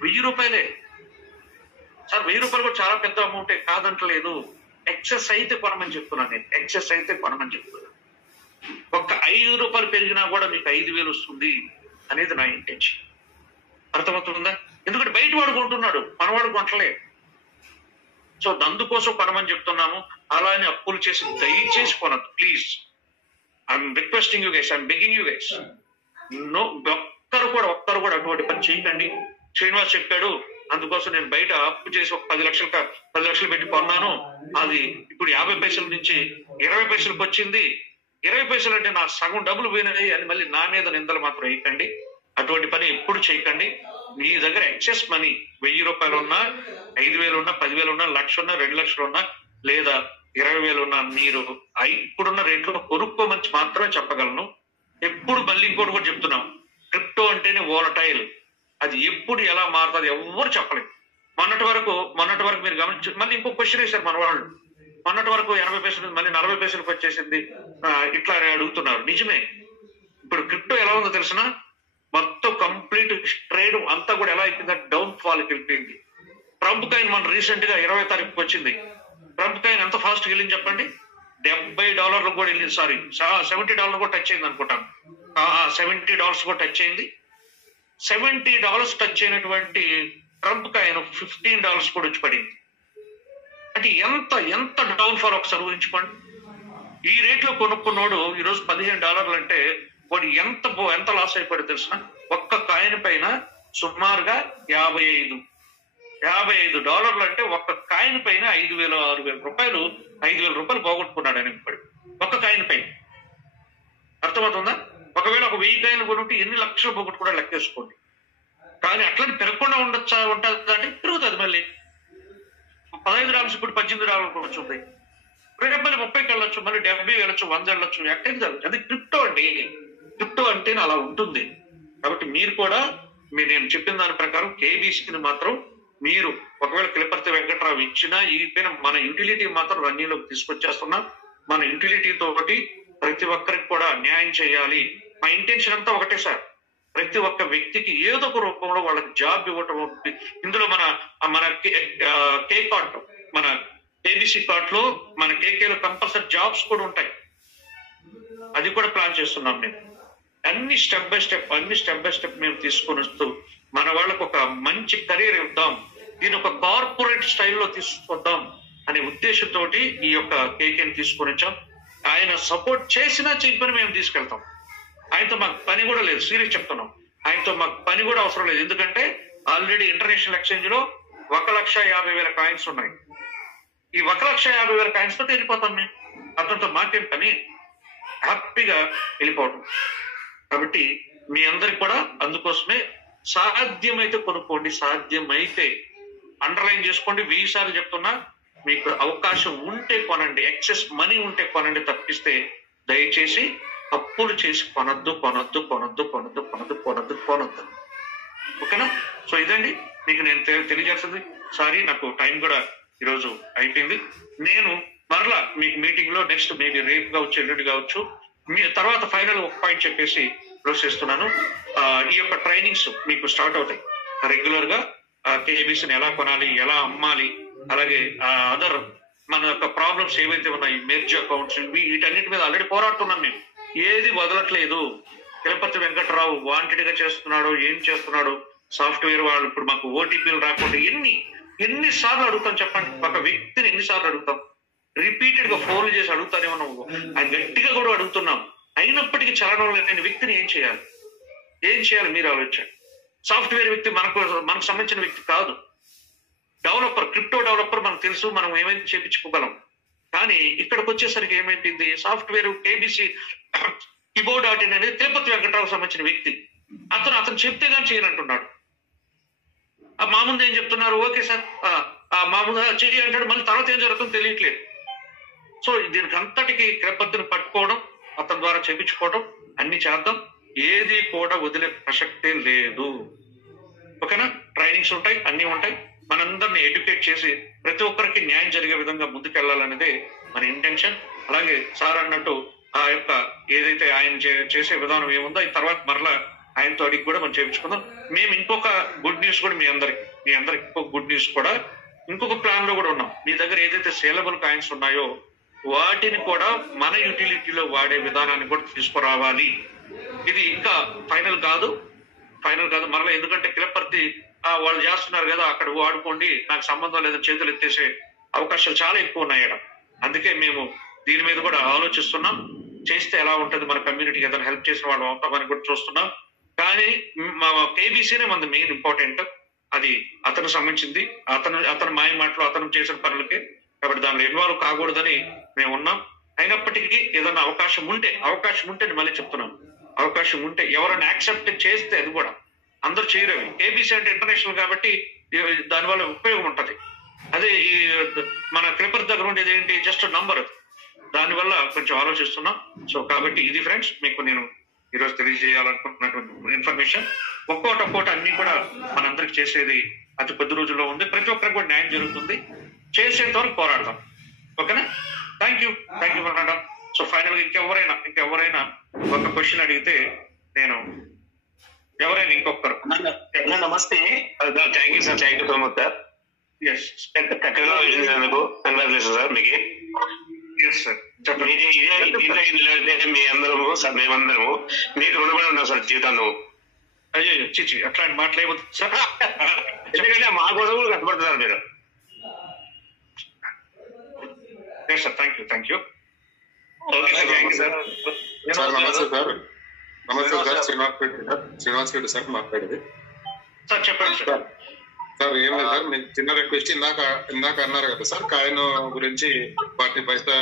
1000 రూపాయలే సార్. 1000 రూపాయలు కూడా చాలా పెద్ద అమౌంటే, కాదంటలేదు. ఎక్సెస్ అయితే కొనమని చెప్తున్నాను నేను, ఎక్సెస్ అయితే కొనమని చెప్తున్నాను. ఒక్క 5 రూపాయలు పెరిగినా కూడా మీకు 5,000 వస్తుంది అనేది నా ఇంటెన్షన్. అర్థమవుతుందా? ఎందుకంటే బయట వాడు కొంటున్నాడు, మనవాడు కొంటలే. సో అందుకోసం కొనమని చెప్తున్నాము. అలానే అప్పులు చేసి దయచేసి కొనద్దు please. I'm requesting you guys, I'm begging you guys. ఒక్కరు కూడా అటువంటి పని చేయకండి. శ్రీనివాస్ చెప్పాడు, అందుకోసం నేను బయట అప్పు చేసి ఒక 10 లక్షలు పెట్టి కొన్నాను. అది ఇప్పుడు 50 పైసల నుంచి 20 పైసలకు వచ్చింది. 20 పైసలు అంటే నా సగం డబ్బులు పోయినాయి అని మళ్ళీ నా మీద నిందలు మాత్రం వేయకండి. అటువంటి పని ఎప్పుడు చేయకండి. మీ దగ్గర ఎక్సెస్ మనీ 1000 రూపాయలు ఉన్నా, 5,000 ఉన్నా, 10,000 ఉన్నా, 1,00,000 ఉన్నా, 2,00,000 ఉన్నా, లేదా 20,000 ఉన్నా, మీరు ఇప్పుడున్న రేట్లో కొనుక్కోమని మాత్రమే చెప్పగలను. ఎప్పుడు మళ్ళీ ఇంకోటి కూడా చెప్తున్నాం, క్రిప్టో అంటేనే వోలటైల్. అది ఎప్పుడు ఎలా మారుతుంది ఎవరు చెప్పలేదు. మొన్నటి వరకు మీరు గమనించు. మళ్ళీ ఇంకో క్వశ్చన్ వేశారు మన వాళ్ళు. మొన్నటి వరకు 80 పైసలు మళ్ళీ 40 పైసలకు వచ్చేసింది, ఇట్లా అడుగుతున్నారు. నిజమే. ఇప్పుడు క్రిప్టో ఎలా ఉందో తెలిసిన, మొత్తం కంప్లీట్ ట్రేడ్ అంతా కూడా ఎలా అయిపోయింది, డౌన్ ఫాల్కి వెళ్ళిపోయింది. ట్రంప్ కాయిన్ మన రీసెంట్ గా 20వ తారీఖుకి వచ్చింది. ట్రంప్ కాయిన్ ఎంత ఫాస్ట్ వెళ్ళింది చెప్పండి? $70 కూడా వెళ్ళింది. సారీ, $70 కూడా టచ్ అయింది అనుకుంటాను. $70 కూడా టచ్ అయింది. $70 టచ్ అయినటువంటి ట్రంప్ కాయిన్ $15 కూడా వచ్చి పడింది. అంటే ఎంత డౌన్ ఫాల్ ఒకసారి ఊహించుకోండి. ఈ రేట్లో కొనుక్కున్నాడు ఈరోజు $15 అంటే వాడు ఎంత లాస్ అయిపోయాడు తెలిసిన? ఒక్క కాయిన్ పైన సుమారుగా $55 అంటే ఒక్క కాయిన్ పైన 5,000-6,000 రూపాయలు, 5,000 రూపాయలు పోగొట్టుకున్నాడు అని ఇప్పుడు ఒక్క కాయిన్ పైన. అర్థమవుతుందా? ఒకవేళ ఒక 1000 కాయిన్లు కొనుంటే ఎన్ని లక్షలు పోగొట్టుకున్నా లెక్కేసుకోండి. కానీ అట్లని పెరగకుండా ఉంటుంది అంటే పెరుగుతుంది. మళ్ళీ $15 ఇప్పుడు $18 వచ్చింది. రేపు మళ్ళీ 30కి వెళ్ళొచ్చు, మళ్ళీ 70 వెళ్ళొచ్చు, 100 వెళ్ళొచ్చు. ఎక్కడికి జరుగుతుంది? అది క్రిప్టో అండి. క్రిప్టో అంటే అలా ఉంటుంది. కాబట్టి మీరు కూడా నేను చెప్పిన దాని ప్రకారం కేబీసీని మాత్రం మీరు ఒకవేళ కిలపర్తి వెంకట్రావు ఇచ్చినా ఈపైన మన యూటిలిటీ మాత్రం రన్నీలోకి తీసుకొచ్చేస్తున్నాం. మన యూటిలిటీ తోటి ప్రతి ఒక్కరికి కూడా న్యాయం చేయాలి. మా ఇంటెన్షన్ అంతా ఒకటే సార్, ప్రతి ఒక్క వ్యక్తికి ఏదో ఒక రూపంలో వాళ్ళకి జాబ్ ఇవ్వటం. ఇందులో మన కే కార్ట్, మన కేబీసీ కార్ట్ లో మన కేకేలో కంపల్సరీ జాబ్స్ కూడా ఉంటాయి. అది కూడా ప్లాన్ చేస్తున్నాం మేము. అన్ని స్టెప్ బై స్టెప్ మేము తీసుకొని వస్తూ మన వాళ్ళకు ఒక మంచి కెరీర్ ఇద్దాం, దీని ఒక కార్పొరేట్ స్టైల్లో తీసుకొద్దాం అనే ఉద్దేశంతో ఈ యొక్క కేకేని తీసుకొని వచ్చాం. ఆయన సపోర్ట్ చేసినా చెప్పని మేము తీసుకెళ్తాం. ఆయనతో మాకు పని కూడా లేదు, సీరియస్ చెప్తున్నాం. ఆయనతో మాకు పని కూడా అవసరం లేదు. ఎందుకంటే ఆల్రెడీ ఇంటర్నేషనల్ ఎక్స్చేంజ్ లో 1,50,000 కాయిన్స్ ఉన్నాయి. ఈ 1,50,000 కాయిన్స్ తో వెళ్ళిపోతాం మేము. అతనితో మాకేం పని, హ్యాపీగా వెళ్ళిపోవటం. కాబట్టి మీ అందరికి కూడా అందుకోసమే సాధ్యమైతే కొనుక్కోండి. సాధ్యమైతే అండర్లైన్ చేసుకోండి. 1000 సార్లు చెప్తున్నా, మీకు అవకాశం ఉంటే కొనండి, ఎక్సెస్ మనీ ఉంటే కొనండి, తప్పిస్తే దయచేసి అప్పులు చేసి కొనొద్దు. ఓకేనా? సో ఇదండి మీకు నేను తెలియజేస్తుంది. సారీ, నాకు టైం కూడా ఈరోజు అయిపోయింది. నేను మరలా మీకు మీటింగ్ లో నెక్స్ట్ మేబీ రేపు కావచ్చు, ఎల్లుండి కావచ్చు, మీ తర్వాత ఫైనల్ ఒక పాయింట్ చెప్పేసి క్లోజ్ చేస్తున్నాను. ఈ యొక్క ట్రైనింగ్స్ మీకు స్టార్ట్ అవుతాయి రెగ్యులర్ గా. కేబీసీని ఎలా కొనాలి, ఎలా అమ్మాలి, అలాగే అదర్ మన యొక్క ప్రాబ్లమ్స్ ఏవైతే ఉన్నాయి, మెర్జ్ అకౌంట్స్, వీటన్నిటి మీద ఆల్రెడీ పోరాడుతున్నాం మేము. ఏది వదలట్లేదు. తిరుపతి వెంకటరావు వాంటెడ్ గా చేస్తున్నాడు, ఏం చేస్తున్నాడు, సాఫ్ట్వేర్ వాళ్ళు ఇప్పుడు మాకు ఓటీపీలు రాకుండా ఎన్నిసార్లు అడుగుతాం చెప్పండి? ఒక వ్యక్తిని ఎన్నిసార్లు అడుగుతాం? రిపీటెడ్ గా ఫోన్లు చేసి అడుగుతానే ఉన్నాం, ఆయన గట్టిగా కూడా అడుగుతున్నాం. అయినప్పటికీ చలనం లేని వ్యక్తిని ఏం చేయాలి మీరు ఆలోచించండి. సాఫ్ట్వేర్ వ్యక్తి మనకు సంబంధించిన వ్యక్తి కాదు. డెవలపర్, క్రిప్టో డెవలపర్ మనకు తెలుసు, మనం ఏమైతే చేపించుకోగలం. కానీ ఇక్కడికి వచ్చేసరికి ఏమైపోయింది, సాఫ్ట్వేర్ కేబీసీ keyboard.in అనేది తిరుపతి వెంకటరావు సంబంధించిన వ్యక్తి. అతను చెప్తే కానీ చేయనంటున్నాడు. మా ముందు ఏం చెప్తున్నారు, ఓకే సార్ మా ముందు చెయ్యి అంటాడు, మళ్ళీ తర్వాత ఏం జరుగుతుందో తెలియట్లేదు. సో దీనికి అంతటికి తిరుపతిని పట్టుకోవడం, అతని ద్వారా చేపించుకోవడం అన్ని చేద్దాం. ఏది కూడా వదిలే ప్రసక్తే లేదు. ఓకేనా? ట్రైనింగ్స్ ఉంటాయి, అన్ని ఉంటాయి. మనందరినీ ఎడ్యుకేట్ చేసి ప్రతి ఒక్కరికి న్యాయం జరిగే విధంగా ముందుకెళ్లాలనేదే మన ఇంటెన్షన్. అలాగే సార్ అన్నట్టు ఆ యొక్క ఏదైతే ఆయన చేసే విధానం ఏముందో ఈ తర్వాత మరలా ఆయనతో అడిగి కూడా మనం చేయించుకుందాం. మేము ఇంకొక గుడ్ న్యూస్ కూడా మీ అందరికి ఇంకొక గుడ్ న్యూస్ కూడా ఇంకొక ప్లాన్ లో కూడా ఉన్నాం. మీ దగ్గర ఏదైతే సేలబుల్ కాయిన్స్ ఉన్నాయో వాటిని కూడా మన యూటిలిటీలో వాడే విధానాన్ని కూడా తీసుకురావాలి. ఇది ఇంకా ఫైనల్ కాదు మరలా. ఎందుకంటే కిలపర్తి వాళ్ళు చేస్తున్నారు కదా, అక్కడ వాడుకోండి, నాకు సంబంధం లేదని చేతులు ఎత్తేసే అవకాశాలు చాలా ఎక్కువ ఉన్నాయి అక్కడ. అందుకే మేము దీని మీద కూడా ఆలోచిస్తున్నాం. చేస్తే ఎలా ఉంటుంది, మన కమ్యూనిటీకి ఏదైనా హెల్ప్ చేసిన వాళ్ళు అవుతామని కూడా చూస్తున్నాం. కానీ మా కేబీసీనే మన మెయిన్ ఇంపార్టెంట్. అది అతను సంబంధించింది, అతను మాయ మాటలు, అతను చేసిన పనులకే. కాబట్టి దానిలో ఇన్వాల్వ్ కాకూడదని మేము ఉన్నాం. అయినప్పటికీ ఏదైనా అవకాశం ఉంటే నేను మళ్ళీ చెప్తున్నాం, అవకాశం ఉంటే ఎవరైనా యాక్సెప్ట్ చేస్తే, అది కూడా అందరూ చేయరు. కేబీసీ అంటే ఇంటర్నేషనల్ కాబట్టి దానివల్ల ఉపయోగం ఉంటది. అదే ఈ మన క్రిపర్ దగ్గర ఉండేది ఏంటి, జస్ట్ నంబర్. దానివల్ల కొంచెం ఆలోచిస్తున్నాం. సో కాబట్టి ఇది ఫ్రెండ్స్ మీకు నేను ఈరోజు తెలియజేయాలనుకుంటున్నటువంటి ఇన్ఫర్మేషన్. ఒక్కోటి అన్ని కూడా మనందరికి చేసేది అతి కొద్ది రోజుల్లో ఉంది. ప్రతి ఒక్కరికి కూడా న్యాయం జరుగుతుంది. చేసేంత వరకు పోరాడతాం. ఓకేనా? Thank you madam. So final గా ఇంకెవరైనా ఒక క్వశ్చన్ అడిగితే నేను ఎవరైనా ఇంకొకరు. నమస్తే. Thank you sir, thank you so much sir. చక్కగా వినినందుకు కంగ్రాచులేషన్ సార్ మీకు. సార్ మీ అందరము సార్, మేమందరము మీకు రుణపడి ఉన్నాం సార్ జీవితాన్ని. అయ్యో చిచి అట్లాంటి మాట్లాడవద్దు సార్, ఎందుకంటే మా కోసం కూడా కష్టపడుతున్నారు మీరు. Sir thank you. Okay sir, thank you sir. నమస్తే సార్, శ్రీనివాస్ రెడ్డి సార్ మాట్లాడేది. సార్ చెప్పండి సార్. సార్ ఏం లేదు సార్, మీకు చిన్న రిక్వెస్ట్. ఇందాక అన్నారు కదా సార్, కాయిన్ గురించి 40 పైసా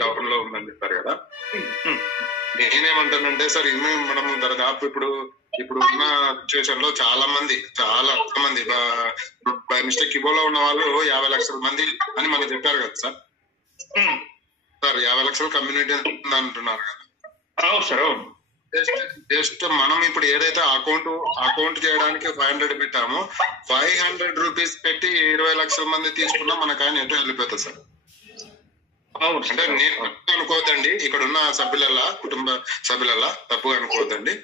డౌన్ లో ఉందని చెప్పారు కదా. నేనేమంటానంటే సార్, మనం దాదాపు ఇప్పుడు ఉన్న సిచ్యువేషన్ లో చాలా మంది బై మిస్టేక్ ఇబోలో ఉన్న వాళ్ళు 50 లక్షల మంది అని మనకు చెప్పారు కదా సార్. 50 లక్షల కమ్యూనిటీ అంటున్నారు కదా. అవును సార్, అవును. జస్ట్ మనం ఇప్పుడు ఏదైతే అకౌంట్ చేయడానికి 500 పెట్టామో 500 రూపీస్ పెట్టి 20 లక్షల మంది తీసుకున్నా మనకు ఆయన ఎటు వెళ్ళిపోతుంది సార్. అంటే నేను అనుకోవద్దండి, ఇక్కడ ఉన్న కుటుంబ సభ్యులలా తప్పుగా అనుకోవద్దండి.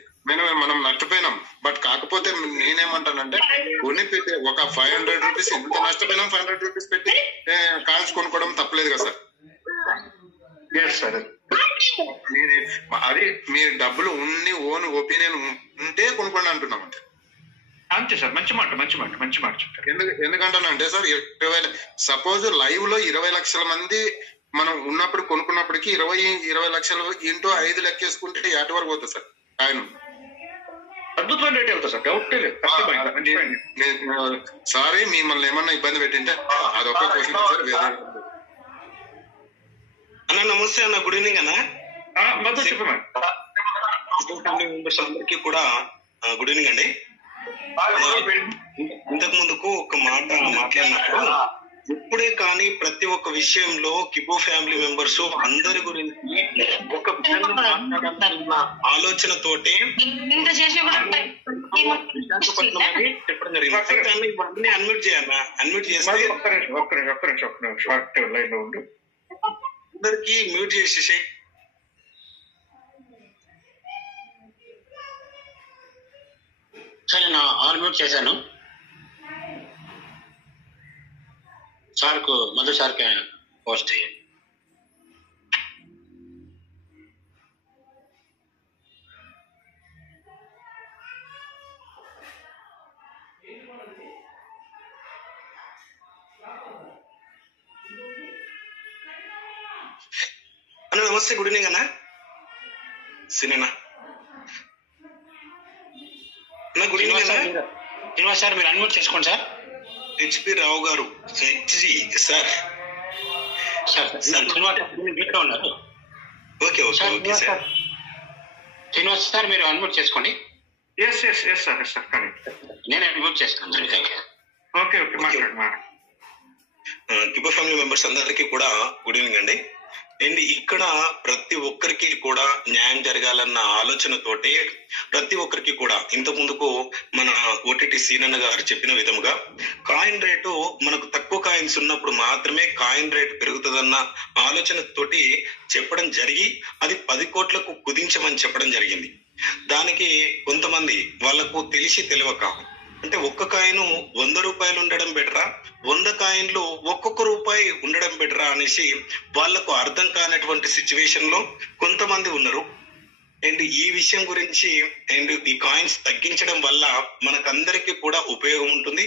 మనం నష్టపోయినాం. బట్ కాకపోతే నేనేమంటానంటే ఒక 500 రూపీస్ ఎంత నష్టపోయినాం, 500 రూపీస్ పెట్టి కాయిన్స్ కొనుక్కోవడం తప్పలేదు కదా సార్. అది మీరు డబ్బులు ఓన్ ఒపీనియన్ ఉంటే కొనుక్కోండి అంటున్నాం. అంతే సార్, మంచి మాట చెప్పారు. ఎందుకంటానంటే సార్, సపోజ్ లైవ్ లో 20 లక్షల మంది మనం ఉన్నప్పుడు కొనుక్కున్నప్పటికీ 20 లక్షలు ఇంటూ 5 లెక్కేసుకుంటే ఎటు వరకు పోతుంది సార్ ఆయన? అద్భుతమైన రేట్ వెళ్తా సార్, డౌట్ లేదు. సారీ మిమ్మల్ని ఏమన్నా ఇబ్బంది పెట్టింటే అదొక క్వశ్చన్ సార్. వేరే అన్న నమస్తే అన్న, గుడ్ ఈవినింగ్ అన్న. అందరికీ కూడా గుడ్ ఈవినింగ్ అండి. ఇంతకు ముందుకు ఒక మాట మాట్లాడినప్పుడు ఇప్పుడే కానీ ప్రతి ఒక్క విషయంలో కిబో ఫ్యామిలీ మెంబర్స్ అందరి గురించి ఒక విధంగా మాట్లాడాలన్న ఆలోచనతోటే ఇంత చేసినా కూడా విశాఖపట్నం అని చెప్పడం జరిగింది. ఇవన్నీ అన్మ్యూట్ చేయాలా? అన్మ్యూట్ చేస్తే ఒక్క నిమిషం లైన్ లో ఉండు. అందరికి మ్యూట్ చేసేసి సరే, నేను ఆల్ మ్యూట్ చేశాను. సార్కు మధు సార్కి పోస్ట్ చేయండి. అన్న నమస్తే, గుడ్ ఈవినింగ్ అన్న. సినేనా అన్న, గుడ్ ఈవినింగ్ అన్న. శ్రీనివాస్ సార్ మీరు అన్మ్యూట్ చేసుకోండి సార్. హెచ్పి రావు గారు సార్. మ్యూట్ లో ఉన్నారు. Okay okay okay sir. Srinivas sir మీరు అన్మ్యూట్ చేసుకోండి. Yes sir correct. నేను అన్మ్యూట్ చేస్తాను. ఓకే మాట్లాడు. కిబో ఫ్యామిలీ మెంబర్స్ అందరికీ కూడా గుడ్ ఈవినింగ్ అండి. అండ్ ఇక్కడ ప్రతి ఒక్కరికి కూడా న్యాయం జరగాలన్న ఆలోచనతోటి ప్రతి ఒక్కరికి కూడా ఇంత ముందుకు మన ఓటీటీ సీనన్న గారు చెప్పిన విధముగా కాయిన్ రేటు మనకు తక్కువ కాయిన్స్ ఉన్నప్పుడు మాత్రమే కాయిన్ రేటు పెరుగుతుందన్న ఆలోచనతోటి చెప్పడం జరిగి అది 10 కోట్లకు కుదించమని చెప్పడం జరిగింది. దానికి కొంతమంది వాళ్లకు తెలిసి తెలియక అంటే ఒక్క కాయిన్ 100 రూపాయలు ఉండడం బెటరా, 100 కాయిన్లు ఒక్కొక్క రూపాయి ఉండడం బెటరా అనేసి వాళ్లకు అర్థం కానటువంటి సిచ్యువేషన్ లో కొంతమంది ఉన్నారు. అండ్ ఈ విషయం గురించి అండ్ ఈ కాయిన్స్ తగ్గించడం వల్ల మనకందరికీ కూడా ఉపయోగం ఉంటుంది.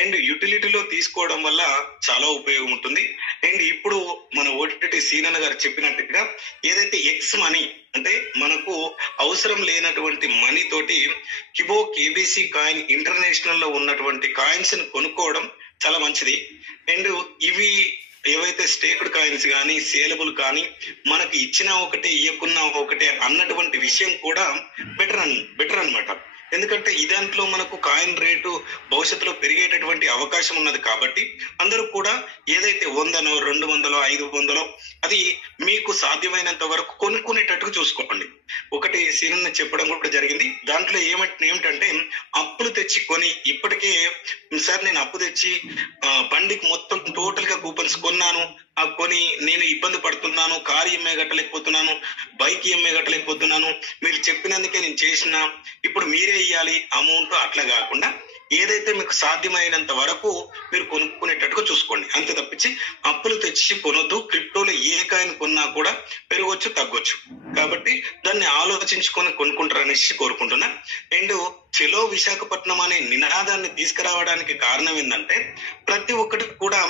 అండ్ యూటిలిటీలో తీసుకోవడం వల్ల చాలా ఉపయోగం ఉంటుంది. అండ్ ఇప్పుడు మన ఓటీటీ సీనన్న గారు చెప్పినట్టుగా ఏదైతే ఎక్స్ మనీ అంటే మనకు అవసరం లేనటువంటి మనీ తోటి కిబో కేబీసీ కాయిన్ ఇంటర్నేషనల్ లో ఉన్నటువంటి కాయిన్స్ ని కొనుక్కోవడం చాలా మంచిది. అండ్ ఇవి ఏవైతే స్టేక్డ్ కాయిన్స్ కానీ సేలబుల్ కానీ మనకి ఇచ్చినా ఒకటే ఇయ్యకున్నా ఒకటే అన్నటువంటి విషయం కూడా బెటర్ అన్నమాట. ఎందుకంటే ఈ దాంట్లో మనకు కాయిన్ రేటు భవిష్యత్తులో పెరిగేటటువంటి అవకాశం ఉన్నది కాబట్టి అందరూ కూడా ఏదైతే 100నో 200లో 500లో అది మీకు సాధ్యమైనంత వరకు కొనుక్కునేటట్టుగా చూసుకోండి. ఒకటి సీనన్న చెప్పడం కూడా జరిగింది. దాంట్లో ఏమిటంటే అప్పులు తెచ్చి కొని ఇప్పటికే సార్ నేను అప్పు తెచ్చి బండికి మొత్తం టోటల్ గా కూపన్స్ కొన్నాను, కొని నేను ఇబ్బంది పడుతున్నాను, కారు ఈఎంఐ కట్టలేకపోతున్నాను, బైక్ ఈఎంఐ కట్టలేకపోతున్నాను, మీరు చెప్పినందుకే నేను చేసిన, ఇప్పుడు మీరే ఇవ్వాలి అమౌంట్, అట్లా కాకుండా ఏదైతే మీకు సాధ్యమైనంత వరకు మీరు కొనుక్కునేటట్టుగా చూసుకోండి. అంతే తప్పించి అప్పులు తెచ్చి కొనొద్దు. క్రిప్టోలో ఏ కాయిన్ కొన్నా కూడా పెరగొచ్చు తగ్గొచ్చు కాబట్టి దాన్ని ఆలోచించుకొని కొనుక్కుంటారనేసి కోరుకుంటున్నా. అండ్ చెలో విశాఖపట్నం అనే నినాదాన్ని తీసుకురావడానికి కారణం ఏంటంటే ప్రతి ఒక్కటి కూడా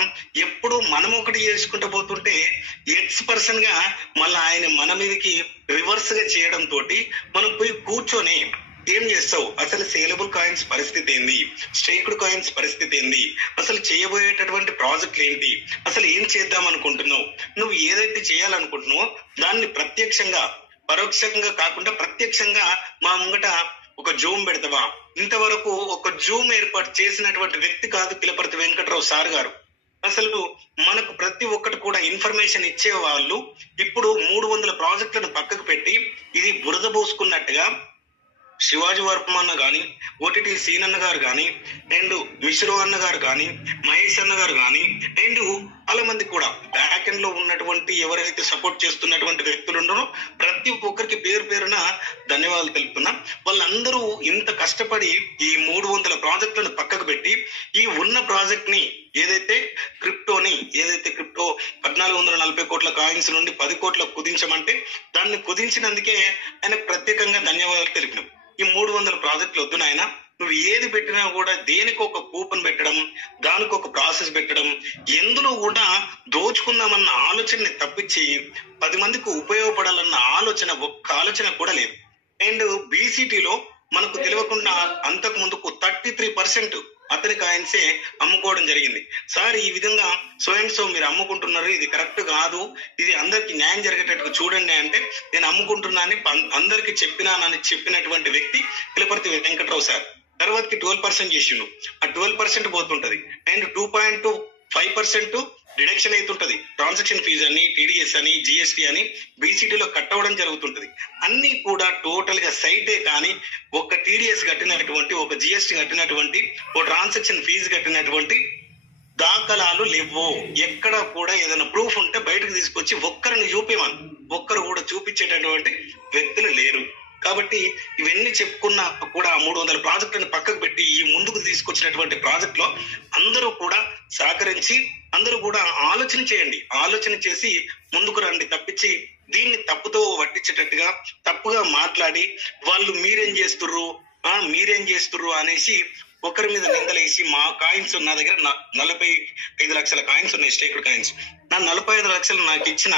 ఎప్పుడు మనం ఒకటి చేసుకుంటూ పోతుంటే ఎక్స్% గా మళ్ళీ ఆయన మన మీదకి రివర్స్ గా చేయడం తోటి మనం పోయి కూర్చొని ఏం చేస్తావు, అసలు సేలబుల్ కాయిన్స్ పరిస్థితి ఏంది, స్టేక్డ్ కాయిన్స్ పరిస్థితి ఏంది, అసలు చేయబోయేటటువంటి ప్రాజెక్టులు ఏంటి, అసలు ఏం చేద్దాం అనుకుంటున్నావు, నువ్వు ఏదైతే చేయాలనుకుంటున్నావో దాన్ని ప్రత్యక్షంగా పరోక్షంగా కాకుండా ప్రత్యక్షంగా మా ముంగట ఒక జూమ్ పెడతావా. ఇంతవరకు ఒక జూమ్ ఏర్పాటు చేసినటువంటి వ్యక్తి కాదు కిలపర్తి వెంకట్రావు సార్ గారు. అసలు మనకు ప్రతి ఒక్కటి కూడా ఇన్ఫర్మేషన్ ఇచ్చే వాళ్ళు ఇప్పుడు 300 ప్రాజెక్టులను పక్కకు పెట్టి ఇది బురద పోసుకున్నట్టుగా శివాజీ వర్మ అన్న గాని, ఓటీటీ సీనన్న గారు గాని, అండ్ మిశ్రో అన్న గారు గాని, మహేష్ అన్న గారు గాని, అండ్ చాలా మంది కూడా బ్యాక్ ఎండ్ లో ఉన్నటువంటి ఎవరైతే సపోర్ట్ చేస్తున్నటువంటి వ్యక్తులు ఉన్నారో ప్రతి ఒక్కరికి పేరు పేరున ధన్యవాదాలు తెలుపుతున్నా. వాళ్ళందరూ ఇంత కష్టపడి ఈ 300 ప్రాజెక్టులను పక్కకు పెట్టి ఈ ఉన్న ప్రాజెక్ట్ ని ఏదైతే క్రిప్టో 1440 కోట్ల కాయిన్స్ నుండి 10 కోట్ల కుదించమంటే దాన్ని కుదించినందుకే ఆయనకు ప్రత్యేకంగా ధన్యవాదాలు తెలిపినాం. ఈ 300 ప్రాజెక్టులు వద్దు నాయన, నువ్వు ఏది పెట్టినా కూడా దేనికి ఒక కూపన్ పెట్టడం, దానికి ఒక ప్రాసెస్ పెట్టడం, ఎందులో కూడా దోచుకుందామన్న ఆలోచనని తప్పించి 10 మందికి ఉపయోగపడాలన్న ఒక్క ఆలోచన కూడా లేదు. అండ్ బీసీటీలో మనకు తెలియకుండా అంతకు ముందుకు 33% అతని కాయిన్సే అమ్ముకోవడం జరిగింది. సార్ ఈ విధంగా సో మీరు అమ్ముకుంటున్నారు, ఇది కరెక్ట్ కాదు, ఇది అందరికి న్యాయం జరిగేటట్టు చూడండి అంటే నేను అమ్ముకుంటున్నానని అందరికి చెప్పినానని చెప్పినటువంటి వ్యక్తి కిలపర్తి వెంకట్రావు సార్. తర్వాతకి 12% చేసిండు, ఆ 12% పోతుంటది. అండ్ 2.2 5% డిడక్షన్ అవుతుంటది. ట్రాన్సాక్షన్ ఫీజు అని, టీడీఎస్ అని, జిఎస్టీ అని బీసీటీలో కట్ అవ్వడం జరుగుతుంటది. అన్ని కూడా టోటల్ గా సైటే కానీ ఒక టీడీఎస్ కట్టినటువంటి, ఒక జిఎస్టీ కట్టినటువంటి, ఒక ట్రాన్సాక్షన్ ఫీజు కట్టినటువంటి దాఖలాలు లేవు. ఎక్కడ కూడా ఏదైనా ప్రూఫ్ ఉంటే బయటకు తీసుకొచ్చి ఒక్కరిని చూపేమని, ఒక్కరు కూడా చూపించేటటువంటి వ్యక్తులు లేరు. కాబట్టి ఇవన్నీ చెప్పుకున్నా కూడా 300 ప్రాజెక్టులను పక్కకు పెట్టి ఈ ముందుకు తీసుకొచ్చినటువంటి ప్రాజెక్ట్ లో అందరూ కూడా సహకరించి అందరూ కూడా ఆలోచన చేయండి. ఆలోచన చేసి ముందుకు రండి. తప్పించి దీన్ని తప్పుతో పట్టించేటట్టుగా తప్పుగా మాట్లాడి వాళ్ళు మీరేం చేస్తుర్రు అనేసి ఒకరి మీద నిందలేసి, మా కాయిన్స్ నా దగ్గర 45 లక్షల కాయిన్స్ ఉన్నాయి, స్టేక్డ్ కాయిన్స్. నా 45 లక్షలు నాకు ఇచ్చిన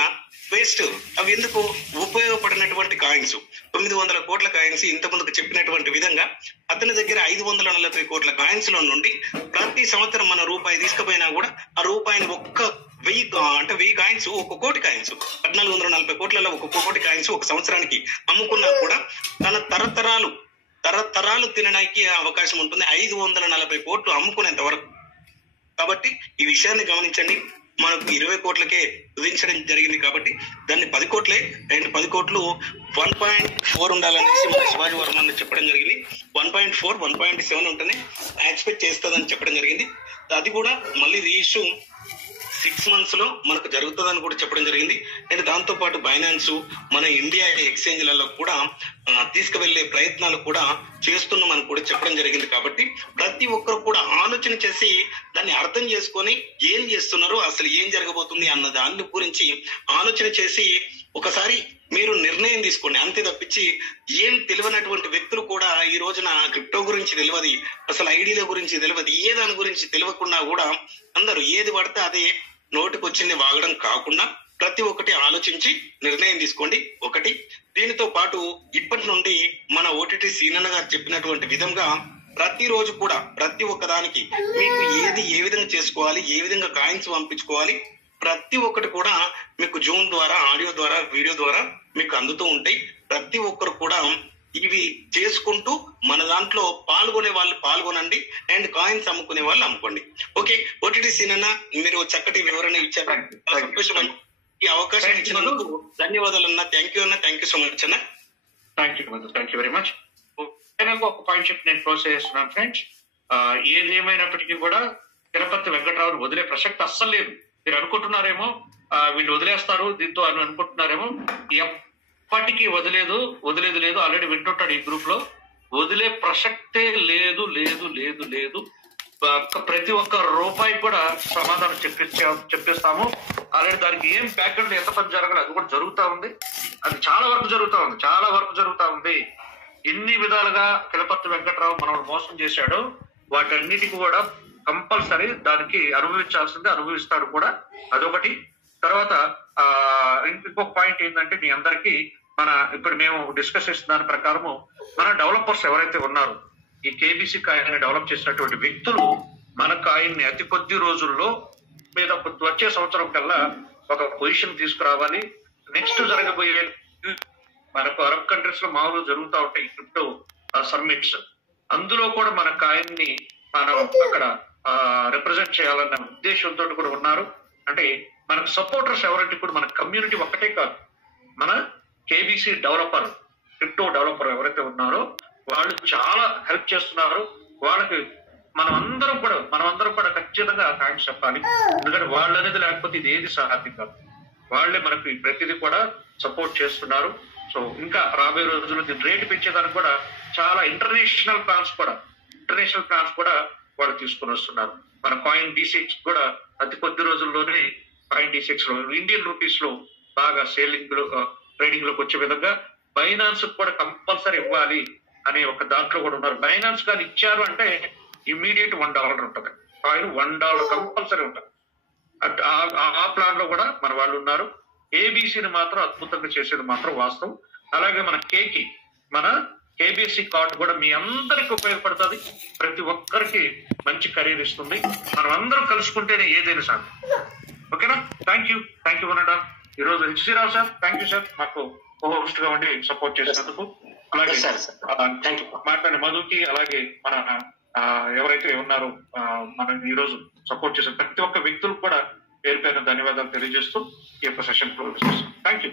వేస్ట్. అవి ఎందుకు ఉపయోగపడినటువంటి కాయిన్స్, 900 కోట్ల కాయిన్స్. ఇంత ముందుకు చెప్పినటువంటి విధంగా అతని దగ్గర 540 కోట్ల కాయిన్స్ లో నుండి ప్రతి సంవత్సరం మన రూపాయి తీసుకుపోయినా కూడా ఆ రూపాయిని 1000 కాయిన్స్, 1 కోటి కాయిన్స్, 1440 కోట్లలో 1 కోటి కాయిన్స్ ఒక సంవత్సరానికి అమ్ముకున్నా కూడా తన తరతరాలు తినడానికి అవకాశం ఉంటుంది. 540 కోట్లు అమ్ముకునేంత వరకు. కాబట్టి ఈ విషయాన్ని గమనించండి. మనకు 20 కోట్లకే విధించడం జరిగింది కాబట్టి దాన్ని 10 కోట్లే, 10 కోట్లు 1.4 ఉండాలనేసి మన శివాజీ వర్మ చెప్పడం జరిగింది. 1.4, 1.7 ఉంటేనే ఎక్స్పెక్ట్ చేస్తుందని చెప్పడం జరిగింది. అది కూడా మళ్ళీ రీఇష్యూ 6 months లో మనకు జరుగుతుందని కూడా చెప్పడం జరిగింది. అండ్ దాంతో పాటు బైనాన్స్, మన ఇండియా ఎక్స్చేంజ్లలో కూడా తీసుకువెళ్లే ప్రయత్నాలు కూడా చేస్తున్నామని కూడా చెప్పడం జరిగింది. కాబట్టి ప్రతి ఒక్కరు కూడా ఆలోచన చేసి దాన్ని అర్థం చేసుకొని ఏం చేస్తున్నారు, అసలు ఏం జరగబోతుంది అన్న దాని గురించి ఆలోచన చేసి ఒకసారి మీరు నిర్ణయం తీసుకోండి. అంతే తప్పించి ఏం తెలియనటువంటి వ్యక్తులు కూడా ఈ రోజున క్రిప్టో గురించి తెలియదు, అసలు ఐడీల గురించి తెలియదు, ఏ దాని గురించి తెలియకుండా కూడా అందరూ ఏది పడితే అదే నోటికి వచ్చింది వాగడం కాకుండా ప్రతి ఒక్కటి ఆలోచించి నిర్ణయం తీసుకోండి. ఒకటి, దీనితో పాటు ఇప్పటి నుండి మన ఓటీటీ సీనన్న గారు చెప్పినటువంటి విధంగా ప్రతిరోజు కూడా ప్రతి ఒక్కదానికి మీకు ఏది ఏ విధంగా చేసుకోవాలి, ఏ విధంగా కాయిన్స్ పంపించుకోవాలి, ప్రతి ఒక్కటి కూడా మీకు జూమ్ ద్వారా, ఆడియో ద్వారా, వీడియో ద్వారా మీకు అందుతూ ఉంటాయి. ప్రతి ఒక్కరు కూడా ఇవి చేసుకుంటూ మన దాంట్లో పాల్గొనే వాళ్ళు పాల్గొనండి, అండ్ కాయిన్స్ అమ్ముకునే వాళ్ళు అమ్ముకోండి. ఓకే, ఓటీటీ సీనన్న మీరు చక్కటి వివరణ ఇచ్చారు. సంతోషం. ఈ అవకాశం ఇచ్చినందుకు ధన్యవాదాలు అన్న. థ్యాంక్ యూ అన్న. థ్యాంక్ యూ సో మచ్ అన్న. Thank you very much. Final గా ఒక పాయింట్ చెప్పి నేను క్లోజ్ చేస్తున్నాను ఫ్రెండ్స్. ఏది ఏమైనప్పటికీ కూడా తిరుపతి వెంకటరావుని వదిలే ప్రసక్తి అస్సలు లేదు. మీరు అనుకుంటున్నారేమో వీళ్ళు వదిలేస్తారు దీంతో అని అనుకుంటున్నారేమో. ఎప్పటికీ వదిలేదు లేదు. ఆల్రెడీ వింటుంటాడు ఈ గ్రూప్ లో. వదిలే ప్రసక్తే లేదు. ప్రతి ఒక్క రూపాయి కూడా సమాధానం చెప్పిస్తాము. ఆల్రెడీ దానికి ఏం బ్యాక్గ్రౌండ్ ఎంత పని జరగాలి అది కూడా జరుగుతా ఉంది. అది చాలా వరకు జరుగుతా ఉంది. ఎన్ని విధాలుగా తిరుపతి వెంకటరావు మనల్ని మోసం చేశాడో వాటన్నిటికి కూడా కంపల్సరీ దానికి అనుభవిస్తాడు కూడా. అదొకటి. తర్వాత ఇంకొక పాయింట్ ఏంటంటే మీ అందరికీ ఇప్పుడు మేము డిస్కస్ చేసిన దాని ప్రకారము మన డెవలపర్స్ ఎవరైతే ఉన్నారో ఈ కేబీసీ కాయిన్ డెవలప్ చేసినటువంటి వ్యక్తులు మన కాయిన్ ని అతి కొద్ది రోజుల్లో మీద వచ్చే సంవత్సరం కల్లా ఒక పొజిషన్ తీసుకురావాలి. నెక్స్ట్ జరగబోయే మనకు అరబ్ కంట్రీస్ లో మామూలు జరుగుతూ ఉంటాయి క్రిప్టో సమ్మిట్స్. అందులో కూడా మన కాయిన్ ని మనం అక్కడ రిప్రజెంట్ చేయాలన్న ఉద్దేశంతో కూడా ఉన్నారు. అంటే మనకు సపోర్టర్స్ ఎవరంటే ఇప్పుడు మన కమ్యూనిటీ ఒక్కటే కాదు, మన కేబీసీ డెవలపర్, క్రిప్టో డెవలపర్ ఎవరైతే ఉన్నారో వాళ్ళు చాలా హెల్ప్ చేస్తున్నారు. వాళ్ళకి మనం అందరం కూడా ఖచ్చితంగా థ్యాంక్స్ చెప్పాలి. ఎందుకంటే వాళ్ళు అనేది లేకపోతే ఇది ఏది సాధ్యం కాదు. వాళ్ళే మనకి ప్రతిదీ కూడా సపోర్ట్ చేస్తున్నారు. సో ఇంకా రాబోయే రోజుల్లో దీని రేటు పెంచేదానికి కూడా చాలా ఇంటర్నేషనల్ ప్లాన్స్ కూడా వాళ్ళు తీసుకుని వస్తున్నారు. మన కాయిన్ D6 కూడా అతి కొద్ది రోజుల్లోనే కాయిన్ D6 లో ఇండియన్ రూపీస్ లో బాగా ట్రేడింగ్ లోకి వచ్చే విధంగా బైనాన్స్ కూడా కంపల్సరీ ఇవ్వాలి అనే ఒక దాంట్లో కూడా ఉన్నారు. బైనాన్స్ కానీ ఇచ్చారు అంటే ఇమ్మీడియట్ $1 ఉంటుంది. కాయిన్ $1 కంపల్సరీ ఉంటుంది. ఆ ప్లాన్ లో కూడా మన వాళ్ళు ఉన్నారు. ఏబీసీని మాత్రం అద్భుతంగా చేసేది మాత్రం వాస్తవం. అలాగే మన కేబీసీ కార్డు కూడా మీ అందరికి ఉపయోగపడుతుంది. ప్రతి ఒక్కరికి మంచి కెరీర్ ఇస్తుంది. మనం అందరం కలుసుకుంటేనే ఏదైనా సార్. ఓకేనా? థ్యాంక్ యూ వనడా. ఈ రోజు HC Rao sir, thank you sir మాకు హోస్ట్ గా ఉండి సపోర్ట్ చేసినందుకు. అలాగే మాట్లాడిన మధుకి, అలాగే మన ఎవరైతే ఉన్నారో మనం ఈ రోజు సపోర్ట్ చేసిన ప్రతి ఒక్క వ్యక్తులకు కూడా పేరు పేరున ధన్యవాదాలు తెలియజేస్తూ ఈ యొక్క సెషన్ క్లోజ్ చేస్తాం. Thank you.